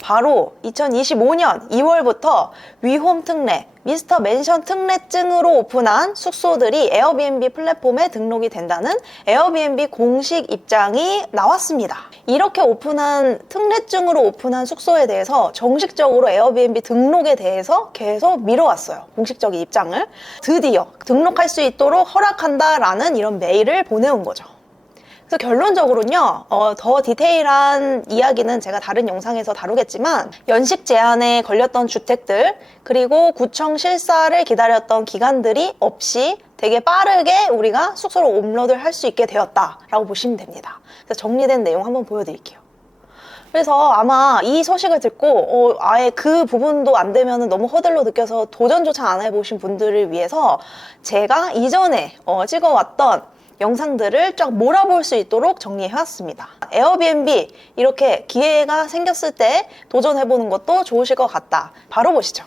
바로 2025년 2월부터 위홈 특례, 미스터 맨션 특례증으로 오픈한 숙소들이 에어비앤비 플랫폼에 등록이 된다는 에어비앤비 공식 입장이 나왔습니다. 이렇게 오픈한 특례증으로 오픈한 숙소에 대해서 정식적으로 에어비앤비 등록에 대해서 계속 미뤄왔어요. 공식적인 입장을. 드디어 등록할 수 있도록 허락한다라는 이런 메일을 보내온 거죠. 그래서 결론적으로는요, 더 디테일한 이야기는 제가 다른 영상에서 다루겠지만 연식 제한에 걸렸던 주택들 그리고 구청 실사를 기다렸던 기간들이 없이 되게 빠르게 우리가 숙소로 옵로드를 할 수 있게 되었다라고 보시면 됩니다. 그래서 정리된 내용 한번 보여드릴게요. 그래서 아마 이 소식을 듣고 아예 그 부분도 안 되면 너무 허들로 느껴서 도전조차 안 해보신 분들을 위해서 제가 이전에 찍어왔던 영상들을 쫙 몰아볼 수 있도록 정리해왔습니다. 에어비앤비 이렇게 기회가 생겼을 때 도전해보는 것도 좋으실 것 같다. 바로 보시죠.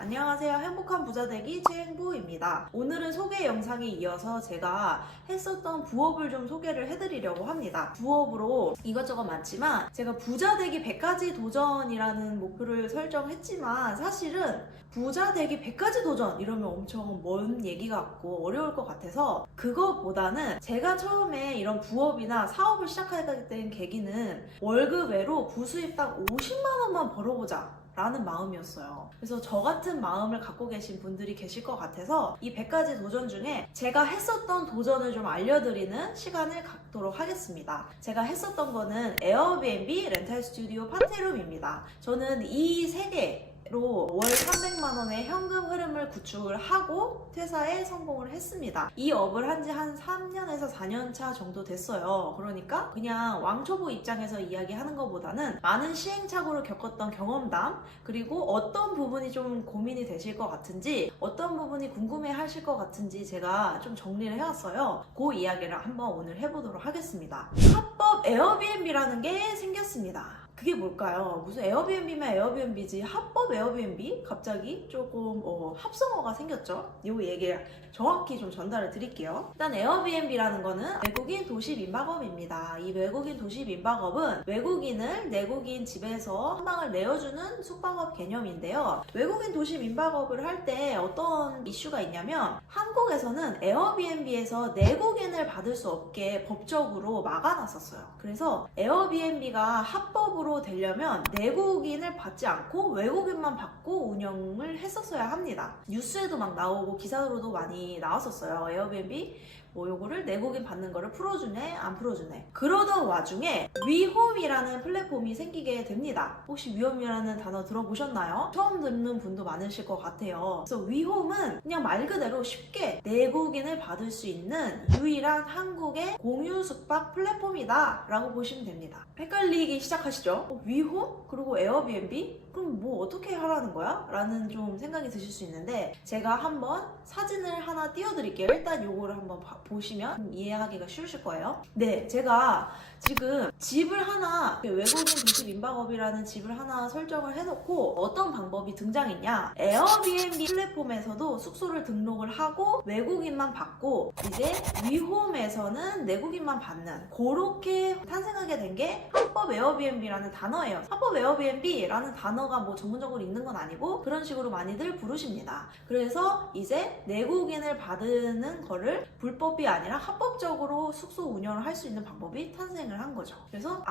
안녕하세요. 행복한 부자 되기 최행부입니다. 오늘은 소개 영상에 이어서 제가 했었던 부업을 좀 소개를 해드리려고 합니다. 부업으로 이것저것 많지만 제가 부자 되기 100가지 도전이라는 목표를 설정했지만 사실은 부자 되기 100가지 도전 이러면 엄청 먼 얘기 같고 어려울 것 같아서 그거보다는 제가 처음에 이런 부업이나 사업을 시작하게 된 계기는 월급 외로 부수입 딱 50만 원만 벌어보자 라는 마음이었어요. 그래서 저 같은 마음을 갖고 계신 분들이 계실 것 같아서 이 100가지 도전 중에 제가 했었던 도전을 좀 알려드리는 시간을 갖도록 하겠습니다. 제가 했었던 거는 에어비앤비 렌탈 스튜디오 파티룸입니다. 저는 이 세 개 로 월 300만 원의 현금 흐름을 구축을 하고 퇴사에 성공을 했습니다. 이 업을 한 지 한 3년에서 4년 차 정도 됐어요. 그러니까 그냥 왕초보 입장에서 이야기하는 것보다는 많은 시행착오를 겪었던 경험담 그리고 어떤 부분이 좀 고민이 되실 것 같은지 어떤 부분이 궁금해 하실 것 같은지 제가 좀 정리를 해왔어요. 그 이야기를 한번 오늘 해보도록 하겠습니다. 합법 에어비앤비라는 게 생겼습니다. 그게 뭘까요? 무슨 에어비앤비면 에어비앤비지 합법 에어비앤비? 갑자기 조금 합성어가 생겼죠? 이 얘기를 정확히 좀 전달을 드릴게요. 일단 에어비앤비라는 거는 외국인 도시 민박업입니다. 이 외국인 도시 민박업은 외국인을 내국인 집에서 한 방을 내어주는 숙박업 개념인데요. 외국인 도시 민박업을 할 때 어떤 이슈가 있냐면 한국에서는 에어비앤비에서 내국인을 받을 수 없게 법적으로 막아놨었어요. 그래서 에어비앤비가 합법으로 되려면 내국인을 받지 않고 외국인만 받고 운영을 했었어야 합니다. 뉴스에도 막 나오고 기사로도 많이 나왔었어요. 에어비앤비 요거를 내국인 받는 거를 풀어주네 안 풀어주네. 그러던 와중에 위홈이라는 플랫폼이 생기게 됩니다. 혹시 위홈이라는 단어 들어보셨나요? 처음 듣는 분도 많으실 것 같아요. 그래서 위홈은 그냥 말 그대로 쉽게 내국인을 받을 수 있는 유일한 한국의 공유 숙박 플랫폼이다 라고 보시면 됩니다. 헷갈리기 시작하시죠? 위홈? 그리고 에어비앤비? 그럼 뭐 어떻게 하라는 거야? 라는 좀 생각이 드실 수 있는데 제가 한번 사진을 하나 띄워드릴게요. 일단 요거를 한번 보시면 이해하기가 쉬우실 거예요. 네, 제가 지금 집을 하나 외국인 도시 민박업이라는 집을 하나 설정을 해놓고 어떤 방법이 등장했냐, 에어비앤비 플랫폼에서도 숙소를 등록을 하고 외국인만 받고 이제 위홈에서는 내국인만 받는 그렇게 탄생하게 된 게 합법 에어비앤비라는 단어예요. 합법 에어비앤비라는 단어가 뭐 전문적으로 있는 건 아니고 그런 식으로 많이들 부르십니다. 그래서 이제 내국인을 받는 거를 불법이 아니라 합법적으로 숙소 운영을 할 수 있는 방법이 탄생을 한 거죠. 그래서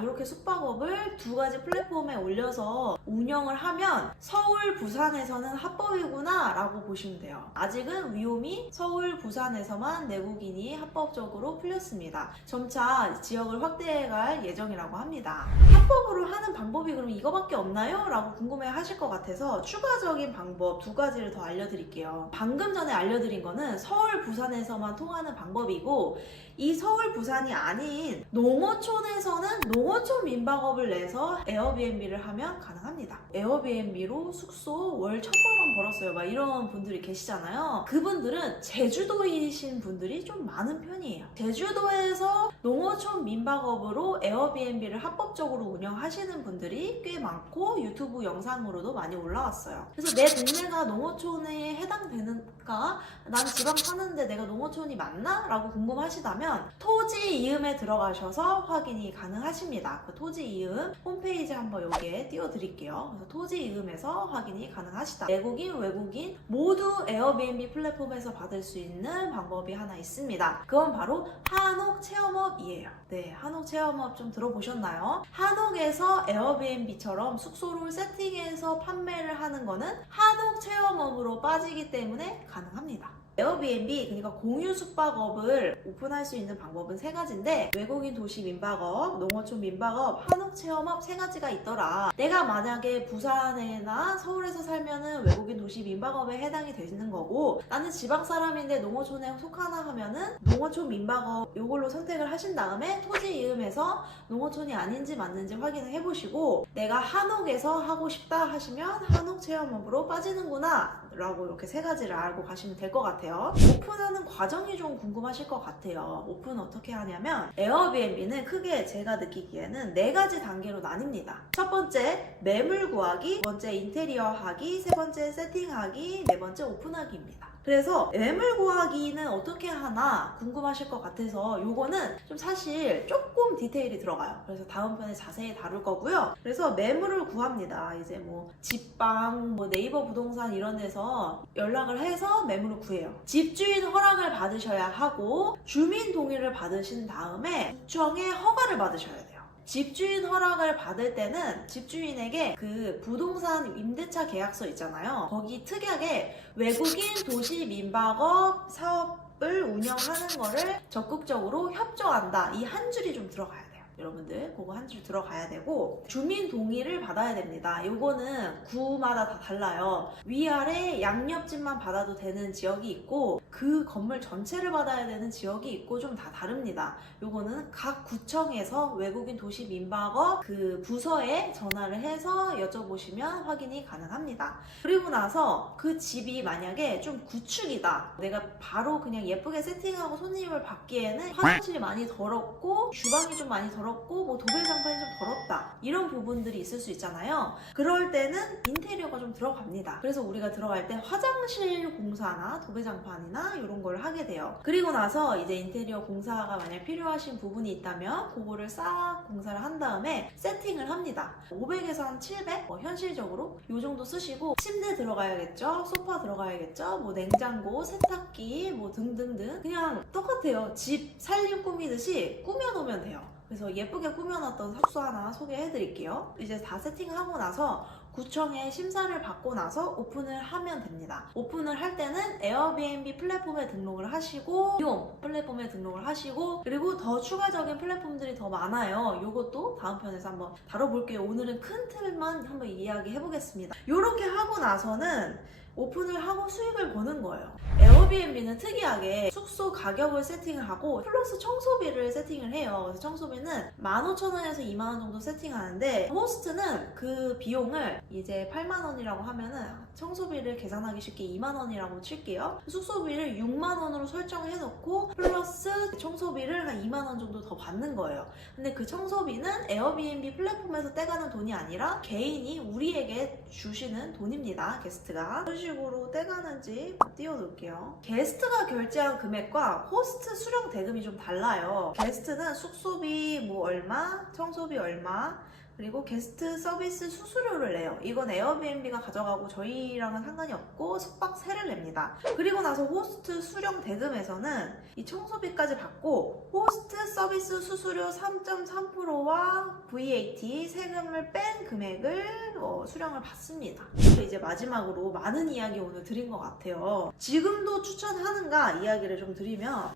이렇게 숙박업을 두 가지 플랫폼에 올려서 운영을 하면 서울, 부산에서는 합법이구나 라고 보시면 돼요. 아직은 위홈이 서울, 부산에서만 내국인이 합법적으로 풀렸습니다. 점차 지역을 확대해갈 예정이라고 합니다. 합법으로 하는 방법이 그럼 이거밖에 없나요? 라고 궁금해 하실 것 같아서 추가적인 방법 두 가지를 더 알려드릴게요. 방금 전에 알려드린 거는 서울, 부산에서만 통하는 방법이고 이 서울, 부산이 아닌 농어촌에서는 농어촌 민박업을 내서 에어비앤비를 하면 가능합니다. 에어비앤비로 숙소 월 1,000만 원 벌었어요 막 이런 분들이 계시잖아요. 그분들은 제주도이신 분들이 좀 많은 편이에요. 제주도에서 농어촌 민박업으로 에어비앤비를 합법적으로 운영하시는 분들이 분들이 꽤 많고 유튜브 영상으로도 많이 올라왔어요. 그래서 내 동네가 농어촌에 해당되는가? 난 지방 사는데 내가 농어촌이 맞나? 라고 궁금하시다면 토지 이음에 들어가셔서 확인이 가능하십니다. 그 토지 이음 홈페이지 한번 여기에 띄워드릴게요. 그래서 토지 이음에서 확인이 가능하시다. 내국인, 외국인 모두 에어비앤비 플랫폼에서 받을 수 있는 방법이 하나 있습니다. 그건 바로 한옥 체험업이에요. 네, 한옥 체험업 좀 들어보셨나요? 한옥에서 에어비앤비처럼 숙소를 세팅해서 판매를 하는 거는 한옥 체험업으로 빠지기 때문에 가능합니다. 에어비앤비, 그러니까 공유 숙박업을 오픈할 수 있는 방법은 세 가지인데 외국인 도시 민박업, 농어촌 민박업, 한옥 체험업 세 가지가 있더라. 내가 만약에 부산이나 서울에서 살면은 외국인 도시 민박업에 해당이 되는 거고 나는 지방 사람인데 농어촌에 속하나 하면은 농어촌 민박업 요걸로 선택을 하신 다음에 토지 이음에서 농어촌이 아닌지 맞는지 확인을 해보시고 내가 한옥에서 하고 싶다 하시면 한옥 체험업으로 빠지는구나 라고 이렇게 세 가지를 알고 가시면 될 것 같아요. 오픈하는 과정이 좀 궁금하실 것 같아요. 오픈 어떻게 하냐면 에어비앤비는 크게 제가 느끼기에는 네 가지 단계로 나뉩니다. 첫 번째 매물 구하기, 두 번째 인테리어 하기, 세 번째 세팅하기, 네 번째 오픈하기입니다. 그래서 매물 구하기는 어떻게 하나 궁금하실 것 같아서 요거는 좀 사실 조금 디테일이 들어가요. 그래서 다음 편에 자세히 다룰 거고요. 그래서 매물을 구합니다. 이제 뭐 집방, 뭐 네이버 부동산 이런 데서 연락을 해서 매물을 구해요. 집주인 허락을 받으셔야 하고 주민 동의를 받으신 다음에 구청의 허가를 받으셔야 돼요. 집주인 허락을 받을 때는 집주인에게 그 부동산 임대차 계약서 있잖아요. 거기 특약에 외국인 도시 민박업 사업을 운영하는 거를 적극적으로 협조한다. 이 한 줄이 좀 들어가야 돼요. 여러분들 그거 한 줄 들어가야 되고 주민 동의를 받아야 됩니다. 요거는 구마다 다 달라요. 위아래 양옆집만 받아도 되는 지역이 있고 그 건물 전체를 받아야 되는 지역이 있고 좀 다 다릅니다. 요거는 각 구청에서 외국인 도시 민박업 그 부서에 전화를 해서 여쭤보시면 확인이 가능합니다. 그리고 나서 그 집이 만약에 좀 구축이다. 내가 바로 그냥 예쁘게 세팅하고 손님을 받기에는 화장실이 많이 더럽고 주방이 좀 많이 더럽고 뭐 도배장판이 좀 더럽다. 이런 부분들이 있을 수 있잖아요. 그럴 때는 인테리어가 좀 들어갑니다. 그래서 우리가 들어갈 때 화장실 공사나 도배장판이나 이런 걸 하게 돼요. 그리고 나서 이제 인테리어 공사가 만약 필요하신 부분이 있다면 그거를 싹 공사를 한 다음에 세팅을 합니다. 500에서 한 700? 현실적으로 이 정도 쓰시고 침대 들어가야겠죠? 소파 들어가야겠죠? 뭐 냉장고, 세탁기 뭐 등등등 그냥 똑같아요. 집 살림 꾸미듯이 꾸며놓으면 돼요. 그래서 예쁘게 꾸며놨던 숙소 하나 소개해드릴게요. 이제 다 세팅하고 나서 구청에 심사를 받고 나서 오픈을 하면 됩니다. 오픈을 할 때는 에어비앤비 플랫폼에 등록을 하시고 비용 플랫폼에 등록을 하시고 그리고 더 추가적인 플랫폼들이 더 많아요. 요것도 다음 편에서 한번 다뤄볼게요. 오늘은 큰 틀만 한번 이야기해 보겠습니다. 요렇게 하고 나서는 오픈을 하고 수익을 버는 거예요. 에어비앤비는 특이하게 숙소 가격을 세팅을 하고 플러스 청소비를 세팅을 해요. 그래서 청소비는 15,000원에서 20,000원 정도 세팅하는데 호스트는 그 비용을 이제 80,000원이라고 하면은 청소비를 계산하기 쉽게 20,000원이라고 칠게요. 숙소비를 60,000원으로 설정해 놓고 플러스 청소비를 한 20,000원 정도 더 받는 거예요. 근데 그 청소비는 에어비앤비 플랫폼에서 떼가는 돈이 아니라 개인이 우리에게 주시는 돈입니다. 게스트가 어떤 식으로 떼가는지 띄워놓을게요. 게스트가 결제한 금액과 호스트 수령 대금이 좀 달라요. 게스트는 숙소비 뭐 얼마, 청소비 얼마, 그리고 게스트 서비스 수수료를 내요. 이건 에어비앤비가 가져가고 저희랑은 상관이 없고 숙박세를 냅니다. 그리고 나서 호스트 수령 대금에서는 이 청소비까지 받고 호스트 서비스 수수료 3.3%와 VAT 세금을 뺀 금액을 수령을 받습니다. 이제 마지막으로 많은 이야기 오늘 드린 것 같아요. 지금도 추천하는가 이야기를 좀 드리면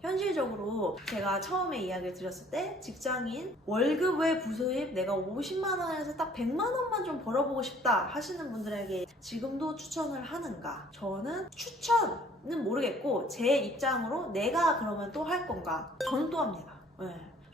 현실적으로 제가 처음에 이야기를 드렸을 때 직장인 월급 외 부수입 내가 50만 원에서 딱 100만 원만 좀 벌어보고 싶다 하시는 분들에게 지금도 추천을 하는가? 저는 추천은 모르겠고 제 입장으로 내가 그러면 또 할 건가? 저는 또 합니다. 네,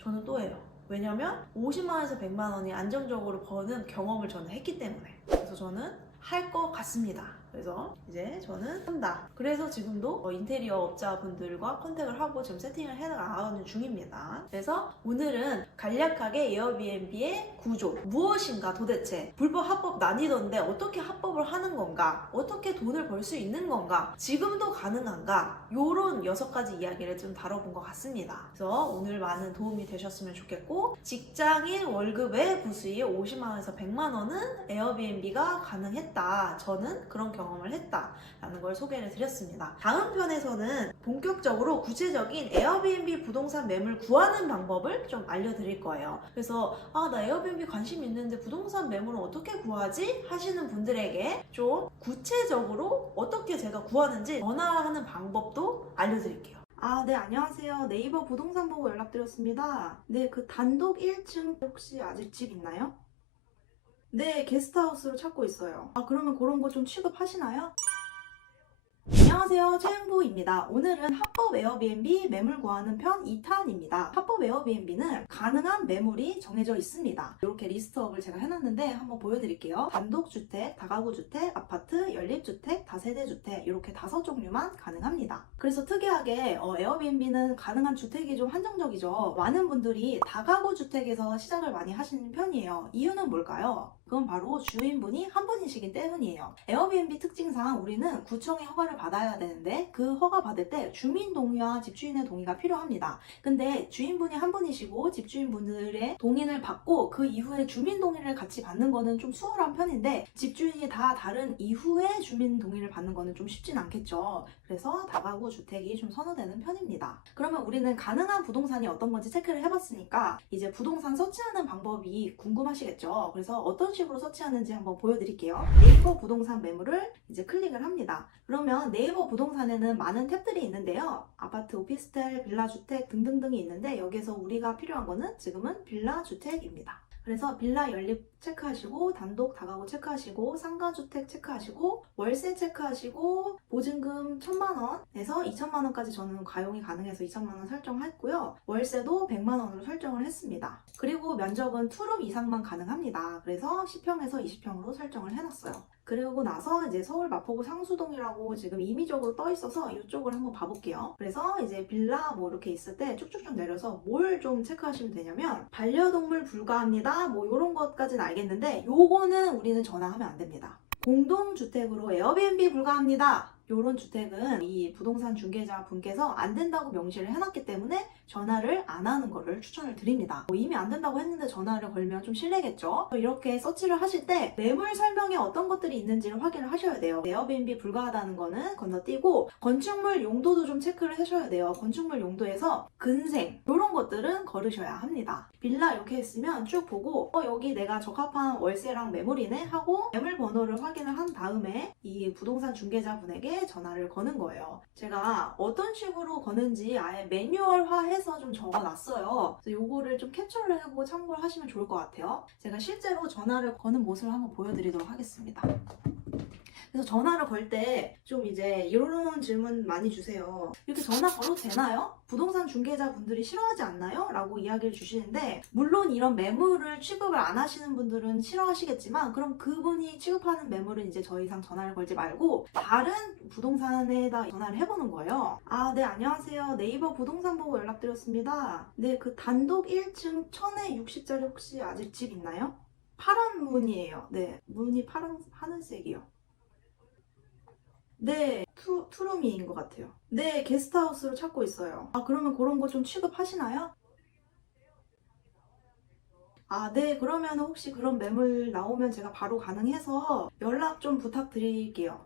저는 또 해요. 왜냐면 50만 원에서 100만 원이 안정적으로 버는 경험을 저는 했기 때문에. 그래서 저는 할 것 같습니다. 그래서 이제 저는 산다. 그래서 지금도 인테리어 업자분들과 컨택을 하고 지금 세팅을 해나가는 중입니다. 그래서 오늘은 간략하게 에어비앤비의 구조, 무엇인가 도대체, 불법 합법 나뉘던데 어떻게 합법을 하는 건가, 어떻게 돈을 벌 수 있는 건가, 지금도 가능한가, 요런 6가지 이야기를 좀 다뤄본 것 같습니다. 그래서 오늘 많은 도움이 되셨으면 좋겠고, 직장인 월급의 구수익 50만원에서 100만원은 에어비앤비가 가능했다. 저는 그런 경험을 했다 라는 걸 소개를 드렸습니다. 다음 편에서는 본격적으로 구체적인 에어비앤비 부동산 매물 구하는 방법을 좀 알려드릴 거예요. 그래서 나 에어비앤비 관심 있는데 부동산 매물은 어떻게 구하지? 하시는 분들에게 좀 구체적으로 어떻게 제가 구하는지 전화하는 방법도 알려드릴게요. 네, 안녕하세요. 네이버 부동산 보고 연락드렸습니다. 네, 그 단독 1층 혹시 아직 집 있나요? 네, 게스트하우스로 찾고 있어요. 그러면 그런 거 좀 취급하시나요? 안녕하세요, 최영부입니다. 오늘은 합법 에어비앤비 매물 구하는 편 2탄입니다. 합법 에어비앤비는 가능한 매물이 정해져 있습니다. 이렇게 리스트업을 제가 해놨는데 한번 보여드릴게요. 단독주택, 다가구주택, 아파트, 연립주택, 다세대주택 이렇게 5종류만 가능합니다. 그래서 특이하게 에어비앤비는 가능한 주택이 좀 한정적이죠. 많은 분들이 다가구주택에서 시작을 많이 하시는 편이에요. 이유는 뭘까요? 그건 바로 주인분이 한 분이시기 때문이에요. 에어비앤비 특징상 우리는 구청의 허가를 받아야 되는데 그 허가 받을 때 주민 동의와 집주인의 동의가 필요합니다. 근데 주인분이 한 분이시고 집주인분들의 동의를 받고 그 이후에 주민 동의를 같이 받는 거는 좀 수월한 편인데 집주인이 다 다른 이후에 주민 동의를 받는 거는 좀 쉽진 않겠죠. 그래서 다가구 주택이 좀 선호되는 편입니다. 그러면 우리는 가능한 부동산이 어떤 건지 체크를 해봤으니까 이제 부동산 서치하는 방법이 궁금하시겠죠. 그래서 어떤 식으로 서치하는지 한번 보여드릴게요. 네이버 부동산 매물을 이제 클릭을 합니다. 그러면 네이버 부동산에는 많은 탭들이 있는데요. 아파트, 오피스텔, 빌라주택 등등등이 있는데 여기서 우리가 필요한 거는 지금은 빌라주택입니다. 그래서 빌라 연립 체크하시고 단독 다가구 체크하시고 상가주택 체크하시고 월세 체크하시고 보증금 1,000만원에서 2,000만원까지 저는 가용이 가능해서 2,000만원 설정했고요. 월세도 100만원으로 설정을 했습니다. 그리고 면적은 투룸 이상만 가능합니다. 그래서 10평에서 20평으로 설정을 해놨어요. 그리고 나서 이제 서울 마포구 상수동이라고 지금 임의적으로 떠 있어서 이쪽을 한번 봐볼게요. 그래서 이제 빌라 뭐 이렇게 있을 때 쭉쭉쭉 내려서 뭘 좀 체크하시면 되냐면 반려동물 불가합니다. 뭐 이런 것까지는 알겠는데 요거는 우리는 전화하면 안 됩니다. 공동주택으로 에어비앤비 불가합니다. 이런 주택은 이 부동산 중개자 분께서 안 된다고 명시를 해놨기 때문에 전화를 안 하는 거를 추천을 드립니다. 이미 안 된다고 했는데 전화를 걸면 좀 실례겠죠. 이렇게 서치를 하실 때 매물 설명에 어떤 것들이 있는지를 확인을 하셔야 돼요. 에어비앤비 불가하다는 거는 건너뛰고 건축물 용도도 좀 체크를 하셔야 돼요. 건축물 용도에서 근생 이런 것들은 걸으셔야 합니다. 빌라 이렇게 했으면 쭉 보고 여기 내가 적합한 월세랑 매물이네 하고 매물 번호를 확인을 한 다음에 이 부동산 중개자 분에게 전화를 거는 거예요. 제가 어떤 식으로 거는지 아예 매뉴얼화해서 좀 적어놨어요. 그래서 요거를 좀 캡처를 해보고 참고를 하시면 좋을 것 같아요. 제가 실제로 전화를 거는 모습을 한번 보여드리도록 하겠습니다. 그래서 전화를 걸 때 좀 이제 이런 질문 많이 주세요. 이렇게 전화 걸어도 되나요? 부동산 중개자 분들이 싫어하지 않나요? 라고 이야기를 주시는데 물론 이런 매물을 취급을 안 하시는 분들은 싫어하시겠지만 그럼 그분이 취급하는 매물은 이제 더 이상 전화를 걸지 말고 다른 부동산에다 전화를 해보는 거예요. 네, 안녕하세요. 네이버 부동산 보고 연락드렸습니다. 네, 그 단독 1층 1000에 60짜리 혹시 아직 집 있나요? 파란 문이에요. 네, 문이 하늘색이요. 네, 투룸인 것 같아요. 네, 게스트하우스로 찾고 있어요. 그러면 그런 거 좀 취급하시나요? 네, 그러면 혹시 그런 매물 나오면 제가 바로 가능해서 연락 좀 부탁드릴게요.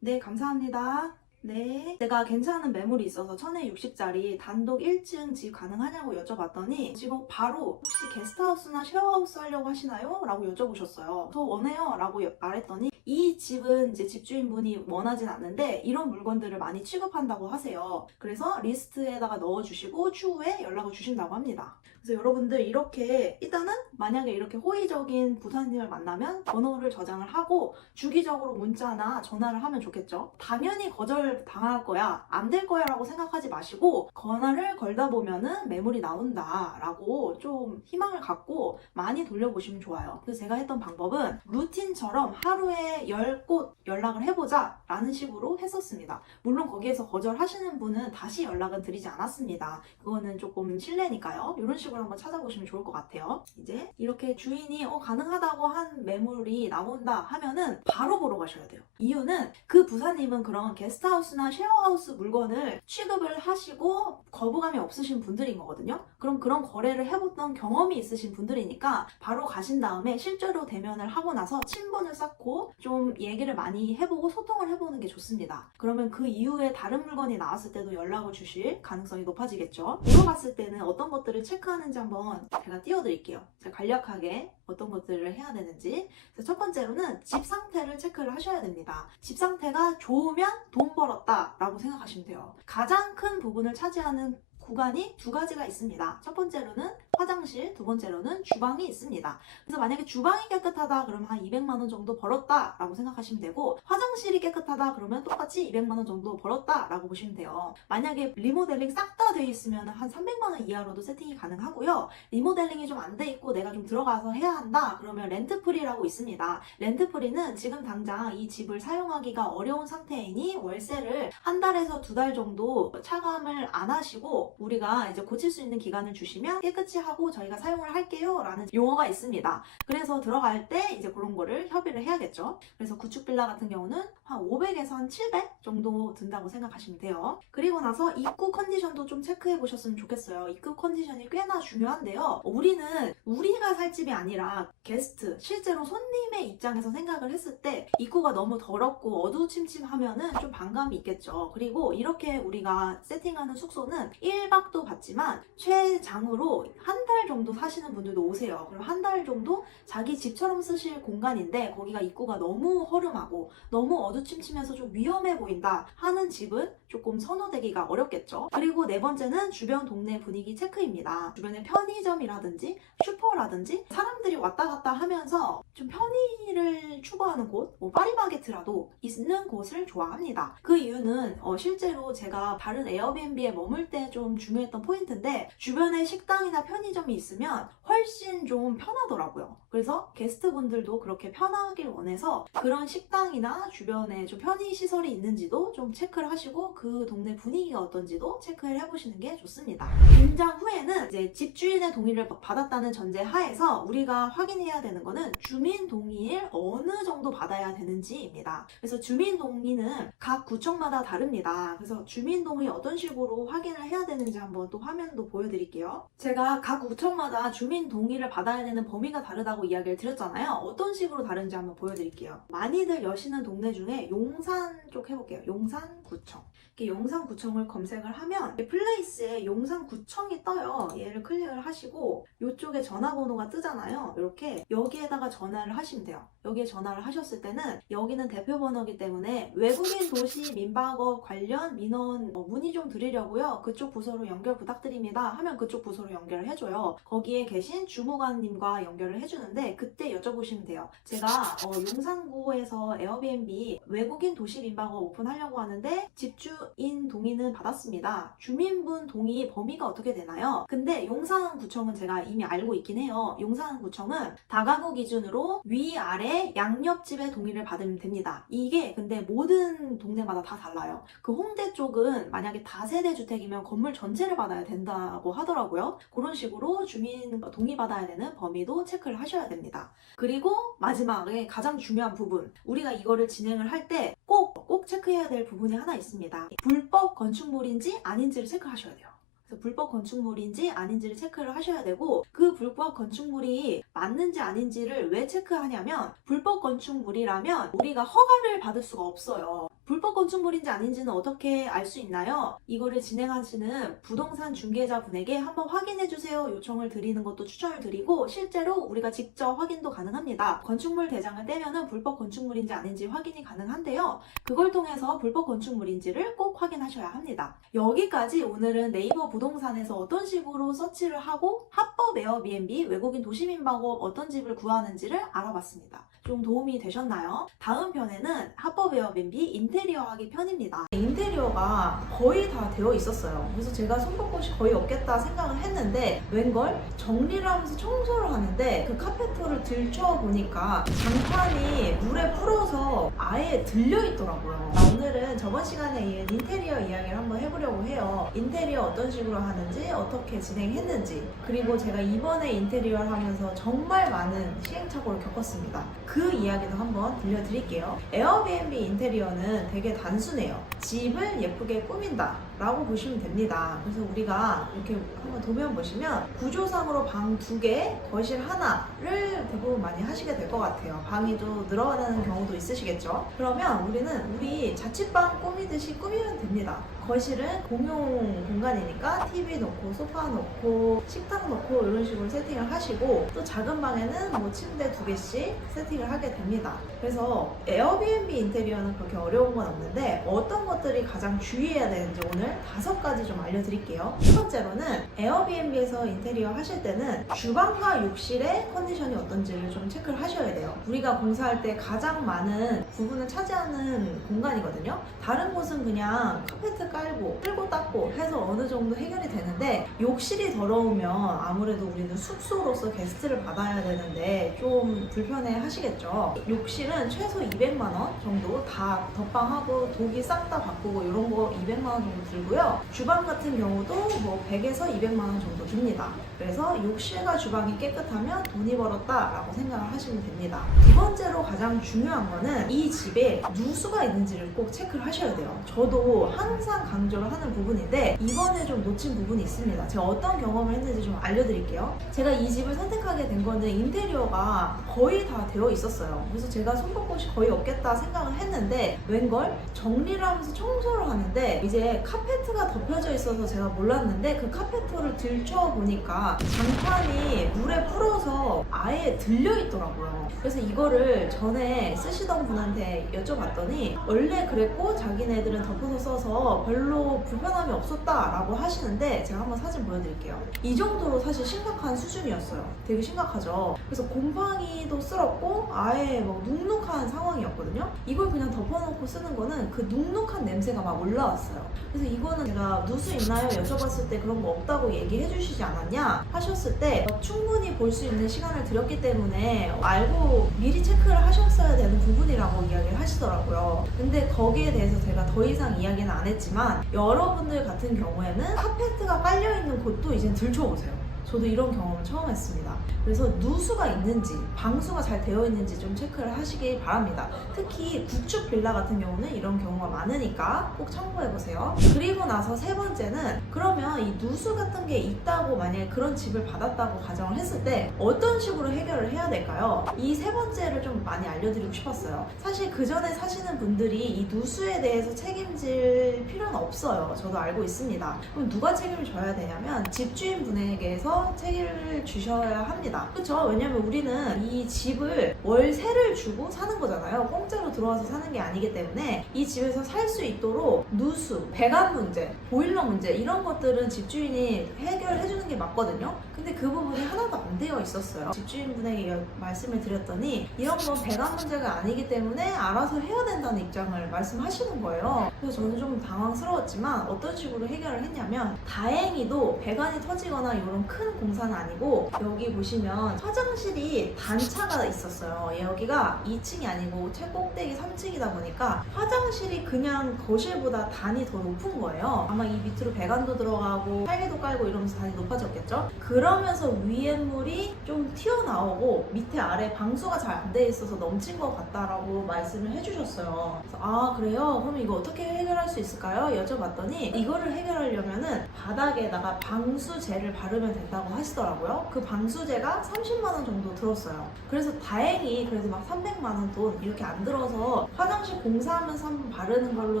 네, 감사합니다. 네, 제가 괜찮은 매물이 있어서 1000에 60짜리 단독 1층 집 가능하냐고 여쭤봤더니 지금 바로 혹시 게스트하우스나 쉐어하우스 하려고 하시나요? 라고 여쭤보셨어요. 저 원해요 라고 말했더니 이 집은 이제 집주인분이 원하진 않는데 이런 물건들을 많이 취급한다고 하세요. 그래서 리스트에다가 넣어주시고 추후에 연락을 주신다고 합니다. 그래서 여러분들 이렇게 일단은 만약에 이렇게 호의적인 부사님을 만나면 번호를 저장을 하고 주기적으로 문자나 전화를 하면 좋겠죠. 당연히 거절 당할 거야, 안 될 거야 라고 생각하지 마시고 전화를 걸다 보면은 매물이 나온다 라고 좀 희망을 갖고 많이 돌려보시면 좋아요. 그래서 제가 했던 방법은 루틴처럼 하루에 10곳 연락을 해보자 라는 식으로 했었습니다. 물론 거기에서 거절하시는 분은 다시 연락은 드리지 않았습니다. 그거는 조금 실례니까요. 이런 식으로 한번 찾아보시면 좋을 것 같아요. 이제 이렇게 주인이 가능하다고 한 매물이 나온다 하면은 바로 보러 가셔야 돼요. 이유는 그 부사님은 그런 게스트하우스나 쉐어하우스 물건을 취급을 하시고 거부감이 없으신 분들인 거거든요. 그럼 그런 거래를 해봤던 경험이 있으신 분들이니까 바로 가신 다음에 실제로 대면을 하고 나서 친분을 쌓고 좀 얘기를 많이 해보고 소통을 해보는 게 좋습니다. 그러면 그 이후에 다른 물건이 나왔을 때도 연락을 주실 가능성이 높아지겠죠. 보러 갔을 때는 어떤 것들을 체크하는지 한번 제가 띄워드릴게요. 제가 간략하게 어떤 것들을 해야 되는지. 그래서 첫 번째로는 집 상태를 체크를 하셔야 됩니다. 집 상태가 좋으면 돈 벌었다 라고 생각하시면 돼요. 가장 큰 부분을 차지하는 구간이 두 가지가 있습니다. 첫 번째로는 화장실, 두 번째로는 주방이 있습니다. 그래서 만약에 주방이 깨끗하다 그러면 한 200만 원 정도 벌었다 라고 생각하시면 되고, 화장실이 깨끗하다 그러면 똑같이 200만 원 정도 벌었다 라고 보시면 돼요. 만약에 리모델링 싹 다 돼 있으면 한 300만 원 이하로도 세팅이 가능하고요. 리모델링이 좀 안 돼 있고 내가 좀 들어가서 해야 한다 그러면 렌트프리라고 있습니다. 렌트프리는 지금 당장 이 집을 사용하기가 어려운 상태이니 월세를 한 달에서 두 달 정도 차감을 안 하시고 우리가 이제 고칠 수 있는 기간을 주시면 깨끗이 하고 저희가 사용을 할게요 라는 용어가 있습니다. 그래서 들어갈 때 이제 그런 거를 협의를 해야겠죠. 그래서 구축 빌라 같은 경우는 한 500에서 한 700 정도 든다고 생각하시면 돼요. 그리고 나서 입구 컨디션도 좀 체크해 보셨으면 좋겠어요. 입구 컨디션이 꽤나 중요한데요. 우리는 우리가 살 집이 아니라 게스트, 실제로 손님의 입장에서 생각을 했을 때 입구가 너무 더럽고 어두침침하면은 좀 반감이 있겠죠. 그리고 이렇게 우리가 세팅하는 숙소는 1박도 받지만 최장으로 한 달 정도 사시는 분들도 오세요. 그럼 한 달 정도 자기 집처럼 쓰실 공간인데 거기가 입구가 너무 허름하고 너무 어두침침해서 좀 위험해 보인다 하는 집은 조금 선호되기가 어렵겠죠. 그리고 네 번째는 주변 동네 분위기 체크입니다. 주변에 편의점이라든지 슈퍼라든지 사람들이 왔다 갔다 하면서 좀 편의를 추구하는 곳, 뭐 파리바게트라도 있는 곳을 좋아합니다. 그 이유는 실제로 제가 다른 에어비앤비에 머물 때 좀 중요했던 포인트인데 주변에 식당이나 편의점이 있으면 훨씬 좀 편하더라고요. 그래서 게스트분들도 그렇게 편하길 원해서 그런 식당이나 주변에 좀 편의시설이 있는지도 좀 체크를 하시고 그 동네 분위기가 어떤지도 체크를 해보시는 게 좋습니다. 임장 후에는 이제 집주인의 동의를 받았다는 전제 하에서 우리가 확인해야 되는 거는 주민 동의를 어느 정도 받아야 되는지입니다. 그래서 주민 동의는 각 구청마다 다릅니다. 그래서 주민 동의 어떤 식으로 확인을 해야 되는지 한번 또 화면도 보여드릴게요. 제가 각 구청마다 주민 동의를 받아야 되는 범위가 다르다고 이야기를 드렸잖아요. 어떤 식으로 다른지 한번 보여드릴게요. 많이들 여시는 동네 중에 용산 쪽 해볼게요. 용산구청. 용산구청을 검색을 하면 플레이스에 용산구청이 떠요. 얘를 클릭을 하시고 이쪽에 전화번호가 뜨잖아요. 이렇게 여기에다가 전화를 하시면 돼요. 여기에 전화를 하셨을 때는 여기는 대표번호이기 때문에 외국인 도시 민박업 관련 민원 문의 좀 드리려고요. 그쪽 부서로 연결 부탁드립니다 하면 그쪽 부서로 연결을 해줘요. 거기에 계신 주무관님과 연결을 해주는데 그때 여쭤보시면 돼요. 제가 용산구에서 에어비앤비 외국인 도시 민박업 오픈하려고 하는데 집주인 동의는 받았습니다. 주민분 동의 범위가 어떻게 되나요? 근데 용산구청은 제가 이미 알고 있긴 해요. 용산구청은 다가구 기준으로 위아래 양옆집의 동의를 받으면 됩니다. 이게 근데 모든 동네마다 다 달라요. 그 홍대 쪽은 만약에 다세대 주택이면 건물 전체를 받아야 된다고 하더라고요. 그런 식으로 주민 동의 받아야 되는 범위도 체크를 하셔야 됩니다. 그리고 마지막에 가장 중요한 부분, 우리가 이거를 진행을 할 때 꼭 체크해야 될 부분이 하나 있습니다. 불법 건축물인지 아닌지를 체크하셔야 돼요. 그래서 불법 건축물인지 아닌지를 체크를 하셔야 되고, 그 불법 건축물이 맞는지 아닌지를 왜 체크하냐면 불법 건축물이라면 우리가 허가를 받을 수가 없어요. 불법 건축물인지 아닌지는 어떻게 알 수 있나요? 이거를 진행하시는 부동산 중개자분에게 한번 확인해주세요 요청을 드리는 것도 추천을 드리고, 실제로 우리가 직접 확인도 가능합니다. 건축물 대장을 떼면은 불법 건축물인지 아닌지 확인이 가능한데요. 그걸 통해서 불법 건축물인지를 꼭 확인하셔야 합니다. 여기까지 오늘은 네이버 부동산에서 어떤 식으로 서치를 하고 합법 에어비앤비, 외국인 도시민박업 어떤 집을 구하는지를 알아봤습니다. 좀 도움이 되셨나요? 다음 편에는 합법 에어비앤비 인테리어 하기 편입니다. 인테리어가 거의 다 되어 있었어요. 그래서 제가 손볼 곳이 거의 없겠다 생각을 했는데, 웬걸 정리를 하면서 청소를 하는데 그 카페트를 들춰보니까 장판이 물에 불어서 아예 들려있더라고요. 오늘은 저번 시간에 이은 인테리어 이야기를 한번 해보려고 해요. 인테리어 어떤 식으로 하는지, 어떻게 진행했는지, 그리고 제가 이번에 인테리어를 하면서 정말 많은 시행착오를 겪었습니다. 그 이야기도 한번 들려드릴게요. 에어비앤비 인테리어는 되게 단순해요. 집을 예쁘게 꾸민다 라고 보시면 됩니다. 그래서 우리가 이렇게 한번 도면 보시면 구조상으로 방 2개, 거실 하나를 대부분 많이 하시게 될 것 같아요. 방이 좀 늘어나는 경우도 있으시겠죠. 그러면 우리는 우리 자취방 꾸미듯이 꾸미면 됩니다. 거실은 공용 공간이니까 TV 놓고 소파 놓고 식탁 놓고 이런 식으로 세팅을 하시고, 또 작은 방에는 뭐 침대 2개씩 세팅을 하게 됩니다. 그래서 에어비앤비 인테리어는 그렇게 어려운 건 없는데 어떤 것들이 가장 주의해야 되는지 오늘 5가지 좀 알려드릴게요. 첫 번째로는 에어비앤비에서 인테리어 하실 때는 주방과 욕실의 컨디션이 어떤지를 좀 체크를 하셔야 돼요. 우리가 공사할 때 가장 많은 부분을 차지하는 공간이거든요. 다른 곳은 그냥 카페트 깔고 끌고 닦고 해서 어느 정도 해결이 되는데, 욕실이 더러우면 아무래도 우리는 숙소로서 게스트를 받아야 되는데 좀 불편해 하시겠죠. 욕실은 최소 200만 원 정도 다 덧방하고 도기 싹 다 바꾸고 이런 거 200만 원 정도 들고요. 주방 같은 경우도 뭐 100에서 200만 원 정도 듭니다. 그래서 욕실과 주방이 깨끗하면 돈이 벌었다 라고 생각을 하시면 됩니다. 두 번째로 가장 중요한 거는 이 집에 누수가 있는지를 꼭 체크를 하셔야 돼요. 저도 항상 강조를 하는 부분인데 이번에 좀 놓친 부분이 있습니다. 제가 어떤 경험을 했는지 좀 알려드릴게요. 제가 이 집을 선택하게 된 거는 인테리어가 거의 다 되어 있었어요. 그래서 제가 손볼 곳이 거의 없겠다 생각을 했는데, 웬걸 정리를 하면서 청소를 하는데 이제 카페트가 덮여져 있어서 제가 몰랐는데 그 카페트를 들춰보니까 장판이 물에 불어서 아예 들려있더라고요. 그래서 이거를 전에 쓰시던 분한테 여쭤봤더니 원래 그랬고 자기네들은 덮어서 써서 별로 불편함이 없었다라고 하시는데, 제가 한번 사진 보여드릴게요. 이 정도로 사실 심각한 수준이었어요. 되게 심각하죠. 그래서 곰팡이도 쓸었고 아예 막 눅눅한 상황이었거든요. 이걸 그냥 덮어놓고 쓰는 거는 그 눅눅한 냄새가 막 올라왔어요. 그래서 이거는 제가 누수 있나요? 여쭤봤을 때 그런 거 없다고 얘기해 주시지 않았냐 하셨을 때 충분히 볼 수 있는 시간을 드렸기 때문에 알고 미리 체크를 하셨어야 되는 부분이라고 이야기를 하시더라고요. 근데 거기에 대해서 제가 더 이상 이야기는 안 했지만, 여러분들 같은 경우에는 카페트가 깔려있는 곳도 이제 들춰보세요. 저도 이런 경험을 처음 했습니다. 그래서 누수가 있는지, 방수가 잘 되어 있는지 좀 체크를 하시길 바랍니다. 특히 구축 빌라 같은 경우는 이런 경우가 많으니까 꼭 참고해보세요. 그리고 나서 세 번째는, 그러면 이 누수 같은 게 있다고 만약에 그런 집을 받았다고 가정을 했을 때 어떤 식으로 해결을 해야 될까요? 이 세 번째를 좀 많이 알려드리고 싶었어요. 사실 그 전에 사시는 분들이 이 누수에 대해서 책임질 필요는 없어요. 저도 알고 있습니다. 그럼 누가 책임을 져야 되냐면 집주인분에게서 책임을 주셔야 합니다. 그렇죠? 왜냐면 우리는 이 집을 월세를 주고 사는 거잖아요. 공짜로 들어와서 사는 게 아니기 때문에 이 집에서 살 수 있도록 누수, 배관 문제, 보일러 문제 이런 것들은 집주인이 해결해 주는 게 맞거든요. 근데 그 부분이 하나도 안 되어 있었어요. 집주인분에게 말씀을 드렸더니 이런 건 배관 문제가 아니기 때문에 알아서 해야 된다는 입장을 말씀하시는 거예요. 그래서 저는 좀 당황스러웠지만 어떤 식으로 해결을 했냐면, 다행히도 배관이 터지거나 이런 큰 공사는 아니고, 여기 보시면 화장실이 단차가 있었어요. 여기가 2층이 아니고 최꼭대기 3층이다 보니까 화장실이 그냥 거실보다 단이 더 높은 거예요. 아마 이 밑으로 배관도 들어가고 살개도 깔고 이러면서 단이 높아졌겠죠? 그러면서 위에 물이 좀 튀어나오고 밑에 아래 방수가 잘 안 돼 있어서 넘친 것 같다라고 말씀을 해주셨어요. 그래서 아 그래요? 그럼 이거 어떻게 해결할 수 있을까요? 여쭤봤더니 이거를 해결하려면은 바닥에다가 방수제를 바르면 된다 된다고 하시더라고요. 그 방수제가 30만 원 정도 들었어요. 그래서 다행히 그래도 막 300만 원 돈 이렇게 안 들어서 화장실 공사하면서 한번 바르는 걸로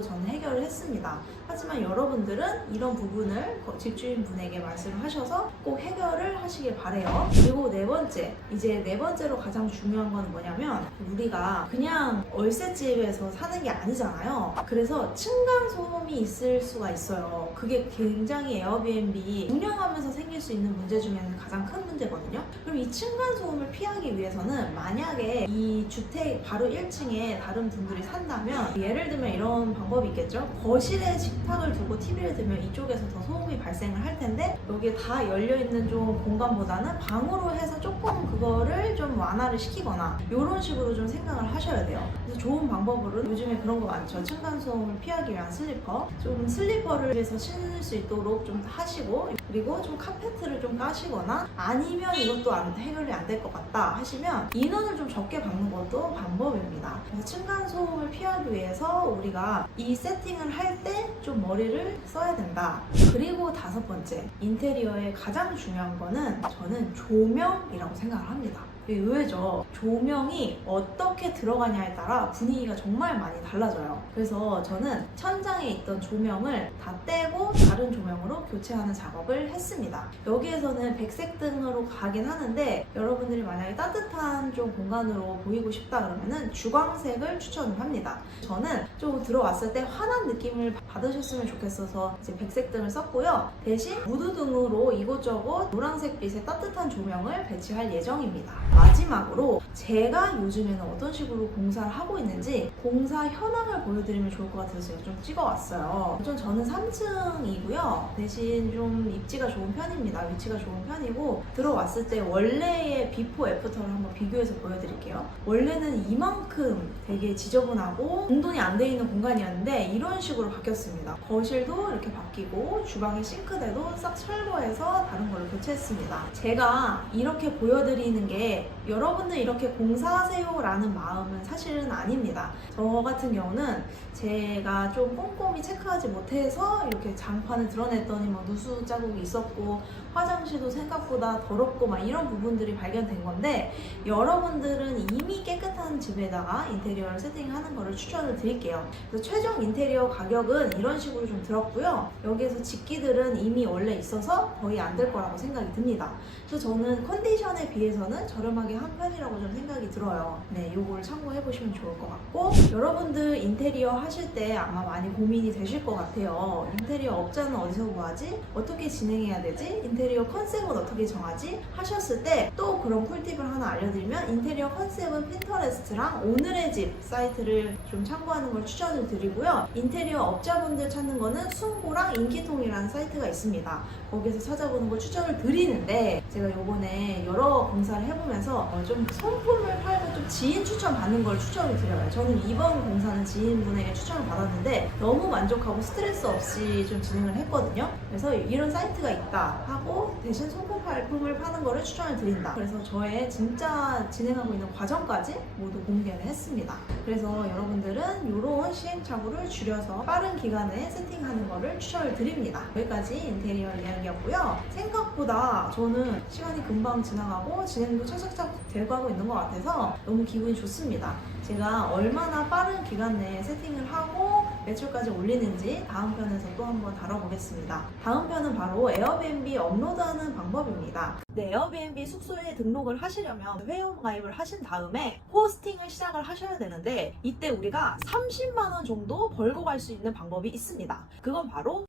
저는 해결을 했습니다. 하지만 여러분들은 이런 부분을 집주인분에게 말씀을 하셔서 꼭 해결을 하시길 바래요. 그리고 네 번째로 가장 중요한 건 뭐냐면 우리가 그냥 월세집에서 사는 게 아니잖아요. 그래서 층간 소음이 있을 수가 있어요. 그게 굉장히 에어비앤비 운영하면서 생길 수 있는 문제 중에는 가장 큰 문제거든요. 그럼 이 층간 소음을 피하기 위해서는 만약에 이 주택 바로 1층에 다른 분들이 산다면 예를 들면 이런 방법이 있겠죠. 거실에 식탁을 두고 TV를 들면 이쪽에서 더 소음이 발생을 할 텐데 여기에 다 열려있는 좀 공간보다는 방으로 해서 조금 그거를 좀 완화를 시키거나 이런 식으로 좀 생각을 하셔야 돼요. 그래서 좋은 방법으로는 요즘에 그런 거 많죠. 층간소음을 피하기 위한 슬리퍼. 좀 슬리퍼를 해서 신을 수 있도록 좀 하시고 그리고 좀 카페트를 좀 까시거나 아니면 이것도 해결이 안 될 것 같다 하시면 인원을 좀 적게 박는 것도 방법입니다. 그래서 층간소음을 피하기 위해서 우리가 이 세팅을 할 때 좀 머리를 써야 된다. 그리고 5번째, 인테리어의 가장 중요한 거는 저는 조명이라고 생각을 합니다. 의외죠. 조명이 어떻게 들어가냐에 따라 분위기가 정말 많이 달라져요. 그래서 저는 천장에 있던 조명을 다 떼고 다른 조명으로 교체하는 작업을 했습니다. 여기에서는 백색 등으로 가긴 하는데 여러분들이 만약에 따뜻한 좀 공간으로 보이고 싶다 그러면은 주광색을 추천을 합니다. 저는 좀 들어왔을 때 환한 느낌을 받으셨으면 좋겠어서 이제 백색 등을 썼고요. 대신 무드등으로 이곳저곳 노란색 빛의 따뜻한 조명을 배치할 예정입니다. 마지막으로 제가 요즘에는 어떤 식으로 공사를 하고 있는지 공사 현황을 보여드리면 좋을 것 같아서 제가 좀 찍어왔어요. 저는 3층이고요. 대신 좀 입지가 좋은 편입니다. 위치가 좋은 편이고 들어왔을 때 원래의 비포 애프터를 한번 비교해서 보여드릴게요. 원래는 이만큼 되게 지저분하고 공돈이 안 돼 있는 공간이었는데 이런 식으로 바뀌었습니다. 거실도 이렇게 바뀌고 주방의 싱크대도 싹 철거해서 다른 걸로 교체했습니다. 제가 이렇게 보여드리는 게 여러분들 이렇게 공사하세요 라는 마음은 사실은 아닙니다. 저 같은 경우는 제가 좀 꼼꼼히 체크하지 못해서 이렇게 장판을 드러냈더니 막 누수 자국이 있었고 화장실도 생각보다 더럽고 막 이런 부분들이 발견된 건데 여러분들은 이미 깨끗한 집에다가 인테리어를 세팅하는 거를 추천을 드릴게요. 그래서 최종 인테리어 가격은 이런 식으로 좀 들었고요. 여기에서 집기들은 이미 원래 있어서 거의 안 될 거라고 생각이 듭니다. 그래서 저는 컨디션에 비해서는 저렴하게 한 편이라고 좀 생각이 들어요. 네, 요걸 참고해 보시면 좋을 것 같고 여러분들 인테리어 하실 때 아마 많이 고민이 되실 것 같아요. 인테리어 업자는 어디서 구하지? 어떻게 진행해야 되지? 인테리어 컨셉은 어떻게 정하지? 하셨을 때 또 그런 꿀팁을 하나 알려드리면 인테리어 컨셉은 핀터레스트랑 오늘의 집 사이트를 좀 참고하는 걸 추천을 드리고요. 인테리어 업자분들 찾는 거는 숭고랑 인기통이라는 사이트가 있습니다. 거기서 찾아보는 걸 추천을 드리는데 제가 요번에 여러 공사를 해보면서 좀 손품을 팔고 좀 지인 추천 받는 걸 추천을 드려요. 저는 이번 공사는 지인분에게 추천을 받았는데 너무 만족하고 스트레스 없이 좀 진행을 했거든요. 그래서 이런 사이트가 있다 하고 대신 손품 발품을 파는 거를 추천을 드린다. 그래서 저의 진짜 진행하고 있는 과정까지 모두 공개를 했습니다. 그래서 여러분들은 이런 시행착오를 줄여서 빠른 기간에 세팅하는 거를 추천을 드립니다. 여기까지 인테리어 이야기였고요. 생각보다 저는 시간이 금방 지나가고 진행도 차착착 돼가고 있는 것 같아서 너무 기분이 좋습니다. 제가 얼마나 빠른 기간 내에 세팅을 하고 매출까지 올리는지 다음 편에서 또 한번 다뤄보겠습니다. 다음 편은 바로 에어비앤비 업로드하는 방법입니다. 네, 에어비앤비 숙소에 등록을 하시려면 회원 가입을 하신 다음에 호스팅을 시작을 하셔야 되는데 이때 우리가 30만 원 정도 벌고 갈 수 있는 방법이 있습니다. 그건 바로